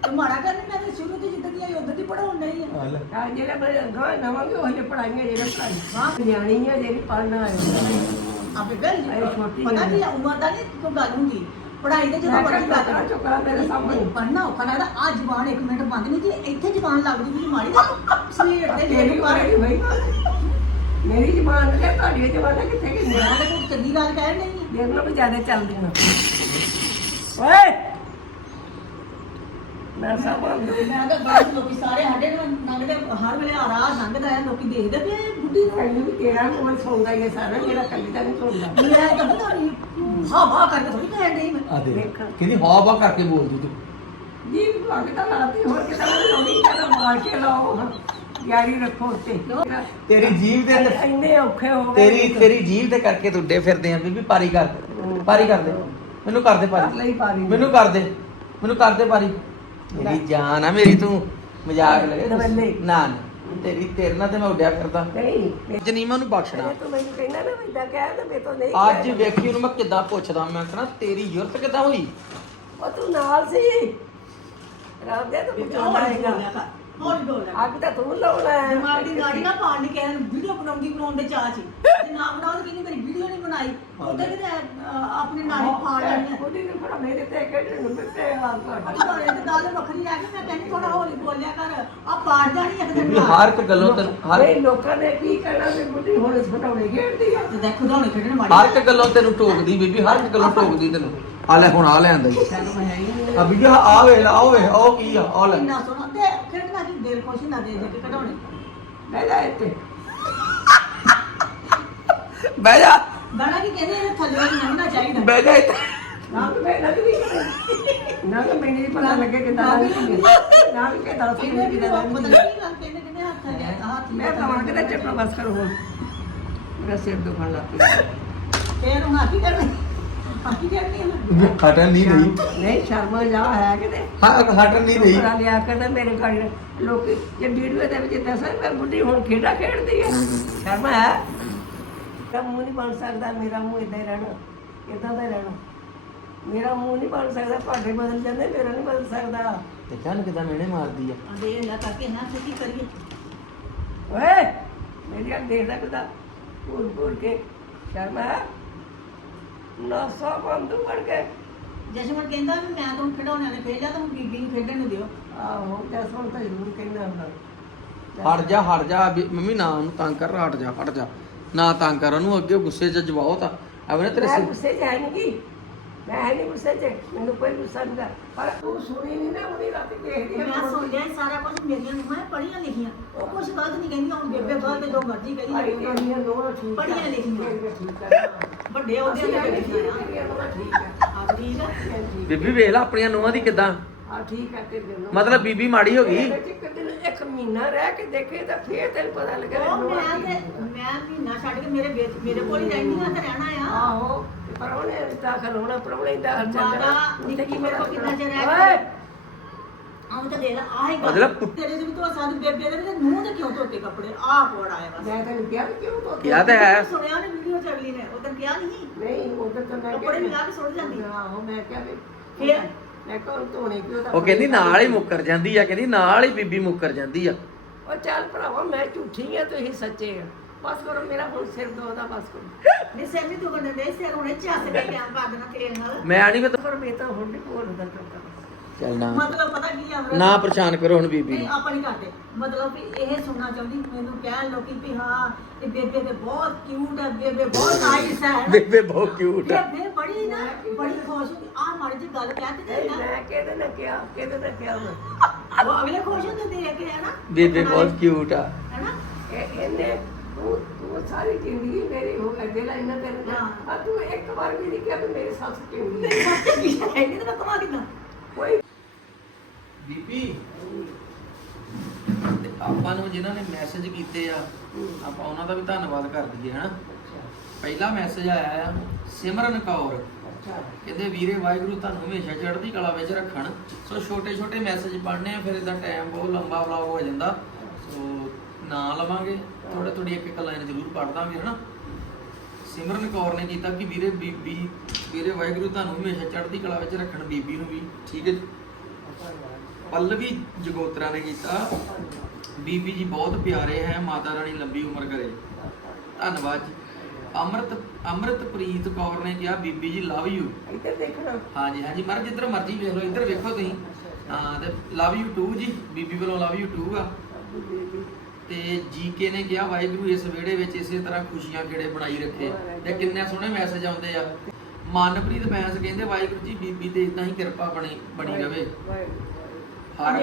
[SPEAKER 3] ਤੇ ਮਾੜਾ ਕਰਨੀ ਮੈਂ ਤਾਂ ਸ਼ੁਰੂ ਤੋਂ ਜਿੱਦਾਂ ਦੀ ਆਈ ਉਦੋਂ ਦੀ ਪੜਾਉਣ ਨਹੀਂ ਆ।
[SPEAKER 2] ਆ ਜਿਹੜੇ ਮੈਂ ਗਾਂ ਨਵਾਂਗੇ ਉਹ ਜਿਹੇ ਪੜਾਈਆਂ ਜਿਹੜੇ ਪੜਾਈ ਹਾਂ ਨਿਆਣੀ ਆ ਜਿਹੜੀ ਪੜਨਾ ਹੈ
[SPEAKER 3] ਆਪੇ ਗੱਲ ਪਤਾ ਆ, ਉਮਰ ਦਾ ਨਹੀਂ ਕੋਈ ਗੱਲ ਹੁੰਦੀ। ਪੜਾਈ ਤੇ ਜਦੋਂ ਮਰਜ਼ੀ ਕਰ
[SPEAKER 2] ਕਰਾ ਚੁੱਕਾ ਮੇਰੇ ਸਾਹਮਣੇ।
[SPEAKER 3] ਪੜਨਾ ਔਖਾ ਲੱਗਦਾ। ਆ ਜ਼ਬਾਨ ਇੱਕ ਮਿੰਟ ਬੰਦ ਨਹੀਂ ਜੇ ਇੱਥੇ ਜ਼ਬਾਨ ਲੱਗਦੀ ਵੀ ਮਾੜੀ ਤਾਂ ਸਰੀਰ ਤੇ
[SPEAKER 2] ਤੇਰੀ
[SPEAKER 3] ਜਿਹੜੀ
[SPEAKER 2] ਵਾਰੀ ਬਈ ਮੇਰੀ ਜ਼ਬਾਨ ਤੇ ਤੁਹਾਡੀ ਜ਼ਬਾਨ ਕਿੱਥੇ ਗਈ
[SPEAKER 3] ਮੈਂ ਤਾਂ ਕੋਈ ਚੰਗੀ ਗੱਲ ਕਹਿ ਨਹੀਂ।
[SPEAKER 2] ਦੇਖ ਲਓ ਵੀ ਜ਼ਿਆਦਾ ਚੱਲਦੀਆਂ। ਓਏ! ਮੈਂ ਸਭ
[SPEAKER 3] ਮੈਂ ਤਾਂ ਬੜੇ ਲੋਕੀ ਸਾਰੇ ਸਾਡੇ ਨੂੰ ਲੰਘਦੇ ਹਰ ਵੇਲੇ ਆ ਰਾਹ ਲੰਘਦਾ ਆ। ਲੋਕੀ ਦੇਖਦੇ ਵੀ ਇਹ ਬੁੱਢੀ ਨੂੰ।
[SPEAKER 2] ਵੀ ਤੇਰਾ ਕੋਲ ਸੌਂਦਾ ਹੀ ਹੈ ਸਾਰਾ। ਮੇਰਾ ਕੱਲੀ ਦਾ ਨਹੀਂ ਸੌਂਦਾ
[SPEAKER 3] ਮੈਂ ਤਾਂ ਪਤਾ ਨਹੀਂ ਹਾਂ ਹਾਂ ਕਰਕੇ ਥੋੜੀ ਕਹਿਣ ਡਈ ਮੈਂ।
[SPEAKER 1] ਆ
[SPEAKER 2] ਦੇਖ।
[SPEAKER 1] ਕਹਿੰਦੀ ਹਾਂ ਬਾ ਕਰਕੇ ਬੋਲਦੀ ਤੂੰ।
[SPEAKER 2] ਜੀ ਲੱਗਦਾ ਲਾਤੀ ਹੋਰ ਕਿਤਾ ਨਹੀਂ ਕਰਦਾ ਮਾਰ ਕੇ ਲਾਓ ਯਾਰੀ ਰੱਖੋ ਉੱਤੇ
[SPEAKER 1] ਤੇਰੀ ਜੀਭ ਦੇ ਅੰਦਰ
[SPEAKER 2] ਇੰਨੇ ਔਖੇ ਹੋ ਗਏ
[SPEAKER 1] ਤੇਰੀ ਤੇਰੀ ਜੀਭ ਦੇ ਕਰਕੇ ਤੂੰ ਡੇ ਫਿਰਦੇ ਆ ਬੀਬੀ ਪਾਰੀ ਕਰ। ਪਾਰੀ ਕਰ ਦੇ। ਮੈਨੂੰ ਕਰ ਦੇ
[SPEAKER 2] ਕਰ
[SPEAKER 1] ਪਾਰੀ। ਮੈਨੂੰ ਕਰ ਦੇ। ਮੈਨੂੰ ਕਰ ਦੇ ਪਾਰੀ। ਮੇਰੀ ਜਾਨ ਆ ਮੇਰੀ ਤੂੰ। ਮਜ਼ਾਕ ਲਗੇ ਨਾ। ਤੇਰੀ ਤੇਰੇ ਨਾਲ ਤੇ ਮੈਂ ਉੱਡਿਆ ਫਿਰਦਾ।
[SPEAKER 2] ਨਹੀਂ
[SPEAKER 1] ਜਨੀਮਾ ਨੂੰ ਬਖਸ਼ਣਾ।
[SPEAKER 2] ਮੈਂ ਤੂੰ ਮੈਨੂੰ ਕਹਿੰਦਾ ਨਾ ਇਦਾਂ ਕਹਿ ਤੇ ਮੈਂ ਤੋਂ ਨਹੀਂ
[SPEAKER 1] ਅੱਜ। ਵੇਖੀ ਉਹਨੂੰ ਮੈਂ ਕਿੱਦਾਂ ਪੁੱਛਦਾ ਮੈਂ ਕਹਣਾ ਤੇਰੀ ਜ਼ਰੂਰਤ ਕਿੱਦਾਂ ਹੋਈ?
[SPEAKER 2] ਉਹ ਤੂੰ ਨਾਲ ਸੀ। ਰਾਮ ਦੇ ਤੂੰ
[SPEAKER 3] ਬੋਲਿਆ
[SPEAKER 2] ਹੈਗਾ
[SPEAKER 3] ਹੌਲੀ ਬੋਲਿਆ
[SPEAKER 2] ਅੱਗ ਤਾਂ ਤੂੰ ਲਾਉਣਾ ਹੈ।
[SPEAKER 3] ਦਿਮਾਗ ਦੀ ਗਾੜੀ ਨਾ ਪਾਣ ਨਹੀਂ ਕਹਿਣ ਵੀਡੀਓ ਬਣਾਉਂਦੀ ਬਣਾਉਣ ਦੇ ਚਾਹ ਚ। ਤੇ ਨਾ ਬਣਾਉਣ ਕਹਿੰਦੀ ਮੇਰੀ ਵੀਡੀਓ ਨਹੀਂ ਬਣਾਈ। ਉਹਦੇ ਕਿਤੇ ਅਹ, ਆਪਣੇ ਨਾਲ ਹੀ ਫਾੜ ਲੈਣੀ ਆ।
[SPEAKER 2] ਉਹਦੀ ਨੂੰ ਬੜਾ ਮੇਰੇ ਤੇ ਕਿਹੜੇ ਨੂੰ ਮਿੱਟੇ ਹਾਲ ਕਰ
[SPEAKER 3] ਤੁਹਾਡੇ। ਤੇ ਗੱਲ ਵੱਖਰੀ ਆ ਕੇ ਮੈਂ ਕਹਿੰਦੀ ਥੋੜਾ ਹੌਲੀ ਬੋਲਿਆ ਕਰ। ਆ ਪਾੜ ਜਾਣੀ ਇੱਕ ਦਿਨ
[SPEAKER 1] ਬੀਬੀ ਹਰ ਇੱਕ ਗੱਲੋਂ ਤੈਨੂੰ ਹਰ
[SPEAKER 2] ਅਰੇ ਲੋਕਾਂ ਨੇ ਕੀ ਕਹਿਣਾ ਵੀ ਬੁੱਢੀ ਹੁਣ ਫਟਾਉਣੇ ਖੇਡਦੀ ਆ।
[SPEAKER 3] ਤੇ ਦੇਖੋ ਦੋਣੇ ਖੇਡਣ ਮਾੜੀ
[SPEAKER 1] ਹਰ ਇੱਕ ਗੱਲੋਂ ਤੈਨੂੰ ਟੋਕਦੀ ਬੀਬੀ ਹਰ ਇੱਕ ਗੱਲੋਂ ਟੋਕਦੀ ਤੈਨੂੰ। ਆ ਲੈ ਹੁਣ ਆ ਲੈ ਆਂਦਾ ਆ ਬੀਬੀ ਆ ਵੇ ਲਾ ਆ ਵੇ ਉਹ ਕੀ ਆ ਆ ਲੈ।
[SPEAKER 3] ਇੰਨਾ ਸੋਹਣਾ। ਤੇ ਖੇਡਣਾ ਦੀ ਦੇਰ ਖੁਸ਼ ਨਾ ਦੇ ਦੇ ਕੇ ਕਢਾਉਣੇ।
[SPEAKER 2] ਲੈ ਲੈ ਇੱਥੇ।
[SPEAKER 1] ਬਹਿ ਜਾ।
[SPEAKER 3] ਬਣਾ ਕੀ ਕਹਿੰਦੇ ਇਹ ਥੱਲੇ ਨਹੀਂ ਲੰਘਣਾ ਚਾਹੀਦਾ।
[SPEAKER 1] ਬਹਿ ਜਾ ਇੱਥੇ।
[SPEAKER 2] ਨਾ ਕਿ ਮੈਂ ਲੱਗਦੀ ਨਾ ਕਿ ਮੈਨੂੰ ਨਹੀਂ ਪਤਾ ਲੱਗੇ ਕਿ ਨਾ ਨਾ ਕਿ ਦੱਸ
[SPEAKER 3] ਇਹਨੇ
[SPEAKER 2] ਕਿ
[SPEAKER 3] ਵੀ
[SPEAKER 2] ਕਿਦਾਂ
[SPEAKER 3] ਕੀ ਗੱਲ ਕਹਿੰਦੇ ਕਹਿੰਦੇ ਹੱਥ ਥੱਲੇ ਹੱਥ
[SPEAKER 2] ਮੈਂ ਤਾਂ ਵਾਂ ਕਿਤੇ ਚੱਪਾ ਬਸ ਕਰੋ ਹੁਣ। ਮੇਰਾ ਸਿਰ ਦੁਖਣ ਲੱਗ ਪਿਆ।
[SPEAKER 3] ਫੇਰ ਹੁਣ ਆਕੀ ਕਰਨੀ। ਹੈ
[SPEAKER 1] ਹਟਣ ਨਹੀਂ ਰਹੀ।
[SPEAKER 2] ਨਹੀਂ ਸ਼ਰਮਾ ਜਾ ਹੈ ਕਿਤੇ
[SPEAKER 1] ਹਾਂ ਹਟਣ ਨਹੀਂ ਰਹੀ।
[SPEAKER 2] ਬੜਾ ਲਿਆ ਕਰਦਾ ਮੇਰੇ ਨਾਲ। ਲੋਕੀ ਜੇ ਵੀਡੀਓ ਦੇ ਵਿੱਚ ਦੱਸਾਂ ਮੈਂ ਬੁੱਢੀ ਹੁਣ ਖੇਡਾਂ ਖੇਡਦੀ ਹੈ ਸ਼ਰਮਾ ਹੈ? ਮੇਰਾ ਮੂੰਹ ਨਹੀਂ ਬਣ ਸਕਦਾ ਮੇਰਾ ਮੂੰਹ ਇਦਾਂ ਹੀ ਰਹਿਣਾ ਇਦਾਂ ਦਾ ਰਹਿਣਾ। ਮੇਰਾ ਮੂੰਹ ਨਹੀਂ ਬਣ ਸਕਦਾ ਤੁਹਾਡੇ ਬਦਲ ਜਾਂਦੇ ਮੇਰਾ ਨਹੀਂ ਬਦਲ ਸਕਦਾ।
[SPEAKER 1] ਦੇਖਿਆ ਨਾ ਕਿਦਾਂ ਮਿਹਣੇ ਮਾਰਦੀ ਆ?
[SPEAKER 3] ਦੇ ਲੈ ਕਰਕੇ ਨਾ ਕੀ ਕਰੀਏ?
[SPEAKER 2] ਓਏ ਮੇਰੀ ਅੱਖ ਦੇਖਦਾ ਕਿਦਾ। ਪੂਰ ਪੂਰ ਕੇ। ਸ਼ਰਮਾ ਹੈ? ਨਾ ਸੋ ਬੰਦੂ ਵੜ ਕੇ
[SPEAKER 3] ਜਸਮਨ ਕਹਿੰਦਾ ਵੀ ਮੈਂ ਤੁਹਾਨੂੰ ਖਿਡੌਣਿਆਂ ਨੇ ਖੇਡਿਆ ਤਾਂ ਬੀਬੀ ਨੂੰ ਖੇਡਣ ਨੂੰ ਦਿਓ।
[SPEAKER 2] ਆਹੋ ਜਸਮਨ ਤਾਂ ਜ਼ਰੂਰ ਕਹਿੰਦਾ ਹੁੰਦਾ।
[SPEAKER 1] ਹਟ ਜਾ ਹਟ ਜਾ ਵੀ ਮੰਮੀ ਨਾ ਉਹਨੂੰ ਤੰਗ ਕਰ ਹਟ ਜਾ ਹਟ ਜਾ। ਨਾ ਤੰਗ ਕਰ ਉਹਨੂੰ ਅੱਗੇ ਗੁੱਸੇ 'ਚ ਜਵਾਓ ਤਾਂ। ਨਾ ਤੇਰੇ
[SPEAKER 2] ਮੈਂ
[SPEAKER 1] ਸਿਰ
[SPEAKER 2] ਗੁੱਸੇ ਚ ਹੈ ਨਹੀਂ ਮੈਂ ਹੈ ਨਹੀਂ ਗੁੱਸੇ ਚ ਮੈਨੂੰ ਕੋਈ ਗੁੱਸਾ ਨਹੀਂ ਗਾ। ਪਰ ਤੂੰ ਸੁਣੀ ਨਹੀਂ ਨਾ ਉਹਦੀ ਰਾਤੀ ਦੇਖਦੀ
[SPEAKER 3] ਮੈਂ ਸੁਣ ਲਿਆ ਇਹ ਸਾਰਾ ਕੁਝ ਮੇਰੀਆਂ ਨੂੰਹਾਂ ਪੜੀਆਂ ਲਿਖੀਆਂ। ਉਹ ਕੁਝ ਗਲਤ ਨਹੀਂ ਕਹਿੰਦੀਆਂ ਹੁਣ ਬੇਬੇ ਗਲਤ ਜੋ ਮਰਜ਼ੀ ਕਹੀ
[SPEAKER 2] ਨੋਹਾਂ ਠੀਕ ਆ।
[SPEAKER 3] ਪੜ੍ਹੀਆਂ ਲਿਖੀਆਂ।
[SPEAKER 2] ਤੇਰੀਆਂ ਠੀਕ ਆ।
[SPEAKER 3] ਵੱਡੇ ਉਹਦੇ ਬੈਠੀਆਂ ਆ।
[SPEAKER 2] ਆ
[SPEAKER 3] ਠੀਕ ਆ।
[SPEAKER 2] ਠੀਕ
[SPEAKER 1] ਬੀਬੀ ਵੇਖ ਲੈ ਆਪਣੀਆਂ ਨੂੰਹਾਂ ਦੀ ਕਿਦਾਂ।
[SPEAKER 2] ਆ ਠੀਕ ਆ ਤੇਰੀਆਂ ਨੋਹਾਂ
[SPEAKER 1] ਮਤਲਬ ਬੀਬੀ ਮਾੜੀ ਹੋ ਗਈ?
[SPEAKER 2] ਇੱਕ ਦਿਨ ਇੱਕ ਮਹੀਨਾ ਰਹਿ ਕੇ ਦੇਖੇ ਤਾਂ ਫੇਰ ਤੈਨੂੰ ਪਤਾ ਲੱਗਿਆ
[SPEAKER 3] ਉਹ ਮੈਂ ਤੇ ਮੈਂ ਮਹੀਨਾ ਛੱਡ ਕੇ ਮੇਰੇ ਵੇਚ ਮੇਰੇ ਕੋਲ ਹੀ ਰਹਿੰਦੀਆਂ ਤੇ ਰਹਿਣਾ ਆ।
[SPEAKER 2] ਆਹੋ ਪਰ ਉਹਨੇ ਦਾਖਲ ਹੋਣਾ ਪਰਵਣੇ ਦਾਖਲ ਚੱਲ
[SPEAKER 3] ਮਾਤਾ,
[SPEAKER 2] ਜਾਣਾ
[SPEAKER 3] ਨਿੱਕੀ ਮੇਰੇ ਕੋਲ ਕਿੰਨਾ ਚਿਰ ਰਹਿ
[SPEAKER 2] ਓਏ!
[SPEAKER 3] ਆਉਂ ਤਾਂ ਦੇ ਲੈ ਆਹੀ ਗੱਲ।
[SPEAKER 1] ਮਤਲਬ ਪੁੱਤ-
[SPEAKER 3] ਤੇਰੇ ਦੇ ਵੀ ਤੂੰ ਸਾਡੀ ਬੇਬੇ ਦੇ ਵੀ ਤੇ ਨੂੰਹ ਦੇ ਕਿਉਂ ਧੋਤੇ ਕੱਪੜੇ? ਆਹ ਕੋੜ ਆਇਆ ਬਸ।
[SPEAKER 2] ਮੈਂ ਤੈਨੂੰ ਕਿਹਾ ਵੀ ਕਿਉਂ ਧੋਤੇ?
[SPEAKER 1] ਕਿਹਾ ਤਾਂ ਹੈ।
[SPEAKER 3] ਸੁਣਿਆ ਨੇ ਵੀਡੀਓ ਚ ਅਗਲੀ ਨੇ ਉਹ ਤਾਂ ਕਿਹਾ ਨਹੀਂ
[SPEAKER 2] ਨਹੀਂ ਉਧਰ ਤਾਂ ਮੈਂ
[SPEAKER 3] ਕੱਪੜੇ ਵੀ ਲਾ ਕੇ ਸੁੱਟ ਜਾਂਦੀ।
[SPEAKER 2] ਆਹੋ ਮੈਂ ਕਿਹਾ ਵੀ
[SPEAKER 3] ਫਿਰ?
[SPEAKER 2] ਮੈਂ ਕਿਹਾ ਹੁਣ ਧੋਣੇ ਕਿਉਂ ਤਾਂ
[SPEAKER 1] ਉਹ ਕਹਿੰਦੀ ਨਾਲ ਹੀ ਮੁੱਕਰ ਜਾਂਦੀ ਆ ਕਹਿੰਦੀ ਨਾਲ ਹੀ ਬੀਬੀ ਮੁੱਕਰ ਜਾਂਦੀ ਆ।
[SPEAKER 2] ਉਹ ਚੱਲ ਭਰਾਵਾ ਮੈਂ ਝੂਠੀ ਆ ਤੁਸੀਂ ਸੱਚੇ ਆ। ਬਸ ਕਰੋ ਮੇਰਾ ਹੁਣ ਸਿਰ ਦੋਦਾ ਬਸ ਕਰੋ।
[SPEAKER 3] ਨਹੀਂ ਸਿਰ ਨਹੀਂ ਦੁਖਣ ਦੇ ਸਿਰ ਹੁਣੇ ਚੱਸ ਕੇ ਟਾਈਮ ਪਾ ਦੇਣਾ ਤੇਲ ਨਾਲ।
[SPEAKER 1] ਮੈਂ ਨਹੀਂ
[SPEAKER 2] ਪਰ ਮੈਂ ਤਾਂ ਹੁਣ ਨਹੀਂ ਬੋਲਦਾ ਚੁੱਕਾ
[SPEAKER 1] ਚੱਲ ਨਾ।
[SPEAKER 3] ਮਤਲਬ ਪਤਾ ਕੀ ਆ?
[SPEAKER 1] ਨਾ ਪਰੇਸ਼ਾਨ ਕਰੋ ਹੁਣ ਬੀਬੀ ਨੂੰ।
[SPEAKER 3] ਆਪਾਂ ਨਹੀਂ ਕਰਦੇ। ਮਤਲਬ ਵੀ ਇਹ ਸੁਣਨਾ ਚਾਹੁੰਦੀ ਮੈਨੂੰ ਕਹਿਣ ਲੋਕੀ ਵੀ ਹਾਂ ਇਹ ਬੇਬੇ ਤੇ ਬਹੁਤ ਕਿਊਟ ਹੈ ਬੇਬੇ ਬਹੁਤ ਨਾਈਸ ਹੈ
[SPEAKER 1] ਬੇਬੇ ਬਹੁਤ ਕਿਊਟ ਆ।
[SPEAKER 3] ਬੇਬੇ ਬੜੀ ਨਾ ਬੜੀ ਖੁਸ਼ ਹੁੰਦੀ। ਆ ਮਾੜੀ ਜੀ ਗੱਲ ਕਹਿ ਤੇ ਨਾ।
[SPEAKER 2] ਮੈਂ ਕਿਹਦੇ ਨੇ ਕਿਹਾ ਕਿਹਦੇ ਨੇ ਕਿਹਾ ਮੈਂ
[SPEAKER 3] ਉਹ ਅਗਲੇ ਖੁਸ਼ ਹੁੰਦੇ ਦੇਖ ਕੇ ਹੈ ਨਾ
[SPEAKER 1] ਬੇਬੇ ਬਹੁਤ ਕਿਊਟ ਆ।
[SPEAKER 3] ਹੈ ਨਾ
[SPEAKER 2] ਇਹ ਇਹਨੇ ਤੂੰ ਤੂੰ ਸਾਰੀ ਜ਼ਿੰਦਗੀ ਮੇਰੀ ਹੋ ਗਈ ਦਿਲ ਇੰਨਾ ਤੇਰੇ ਨਾਲ। ਆ ਤੂੰ ਇੱਕ ਵਾਰ ਵੀ ਨਹੀਂ ਕਿਹਾ ਵੀ ਮੇਰੀ ਸੱਸ ਚੰਗੀ ਹੈ
[SPEAKER 3] ਤੇਰੀ ਮੱਤ ਕੀ ਹੈ ਨਹੀਂ ਤਾਂ ਕਮਾ ਕਿਦਾਂ
[SPEAKER 2] ਕੋਈ
[SPEAKER 1] ਬੀਬੀ ਤੇ ਆਪਾਂ ਨੂੰ ਜਿਨ੍ਹਾਂ ਨੇ ਮੈਸੇਜ ਕੀਤੇ ਆ ਆਪਾਂ ਉਹਨਾਂ ਦਾ ਵੀ ਧੰਨਵਾਦ ਕਰ ਦਈਏ ਹਨਾ? ਪਹਿਲਾ ਮੈਸੇਜ ਆਇਆ ਆ ਸਿਮਰਨ ਕੌਰ। ਕਹਿੰਦੇ ਵੀਰੇ ਵਾਹਿਗੁਰੂ ਤੁਹਾਨੂੰ ਹਮੇਸ਼ਾ ਚੜ੍ਹਦੀ ਕਲਾ ਵਿੱਚ ਰੱਖਣ। ਸੋ ਛੋਟੇ ਛੋਟੇ ਮੈਸੇਜ ਪੜ੍ਹਨੇ ਆ ਫਿਰ ਇਹਦਾ ਟਾਈਮ ਬਹੁਤ ਲੰਬਾ ਵਲੌਗ ਹੋ ਜਾਂਦਾ। ਸੋ ਨਾ ਲਵਾਂਗੇ ਥੋੜੇ ਥੋੜੀ ਇੱਕ ਇੱਕ ਲਾਈਨ ਜ਼ਰੂਰ ਪੜ੍ਹ ਦਾਂਗੇ ਹਨਾ? ਸਿਮਰਨ ਕੌਰ ਨੇ ਕੀਤਾ ਕਿ ਵੀਰੇ ਬੀਬੀ ਵੀਰੇ ਵਾਹਿਗੁਰੂ ਤੁਹਾਨੂੰ ਹਮੇਸ਼ਾ ਚੜ੍ਹਦੀ ਕਲਾ ਵਿੱਚ ਰੱਖਣ ਬੀਬੀ ਨੂੰ ਵੀ ਠੀਕ ਹੈ ਜੀ। ਪੱਲਵੀ ਜਗੋਤਰਾ ਨੇ ਕੀਤਾ। ਬੀਬੀ ਜੀ ਬਹੁਤ ਪਿਆਰੇ ਹੈ ਮਾਤਾ ਰਾਣੀ ਲੰਬੀ ਉਮਰ ਕਰੇ। ਧੰਨਵਾਦ ਜੀ। ਅੰਮ੍ਰਿਤ ਅੰਮ੍ਰਿਤਪ੍ਰੀਤ ਕੌਰ ਨੇ ਕਿਹਾ ਬੀਬੀ ਜੀ ਲਵ ਯੂ
[SPEAKER 2] ਇੱਧਰ ਦੇਖਣਾ
[SPEAKER 1] ਹਾਂਜੀ ਹਾਂਜੀ। ਮਰ ਜਿੱਧਰ ਮਰਜ਼ੀ ਵੇਖ ਲਓ ਇੱਧਰ ਵੇਖੋ ਤੁਸੀਂ। ਹਾਂ ਤੇ ਲਵ ਯੂ ਟੂ ਜੀ। ਬੀਬੀ ਵੱਲੋਂ ਲਵ ਯੂ ਟੂ ਆ। ਤੇ ਜੀਕੇ ਨੇ ਕਿਹਾ ਵਾਹਿਗੁਰੂ ਇਸ ਵਿਹੜੇ ਵਿੱਚ ਇਸੇ ਤਰ੍ਹਾਂ ਖੁਸ਼ੀਆਂ ਕਿਹੜੇ ਬਣਾਈ ਰੱਖੇ ਤੇ ਕਿੰਨੇ ਸੋਹਣੇ ਮੈਸੇਜ ਆਉਂਦੇ ਆ। ਮਨਪ੍ਰੀਤ ਬੈਂਸ ਕਹਿੰਦੇ ਵਾਹਿਗੁਰੂ ਜੀ ਬੀਬੀ ਤੇ ਇਦਾਂ ਹੀ ਕਿਰਪਾ ਬਣੀ ਬਣੀ ਰਵੇ। ਹਰ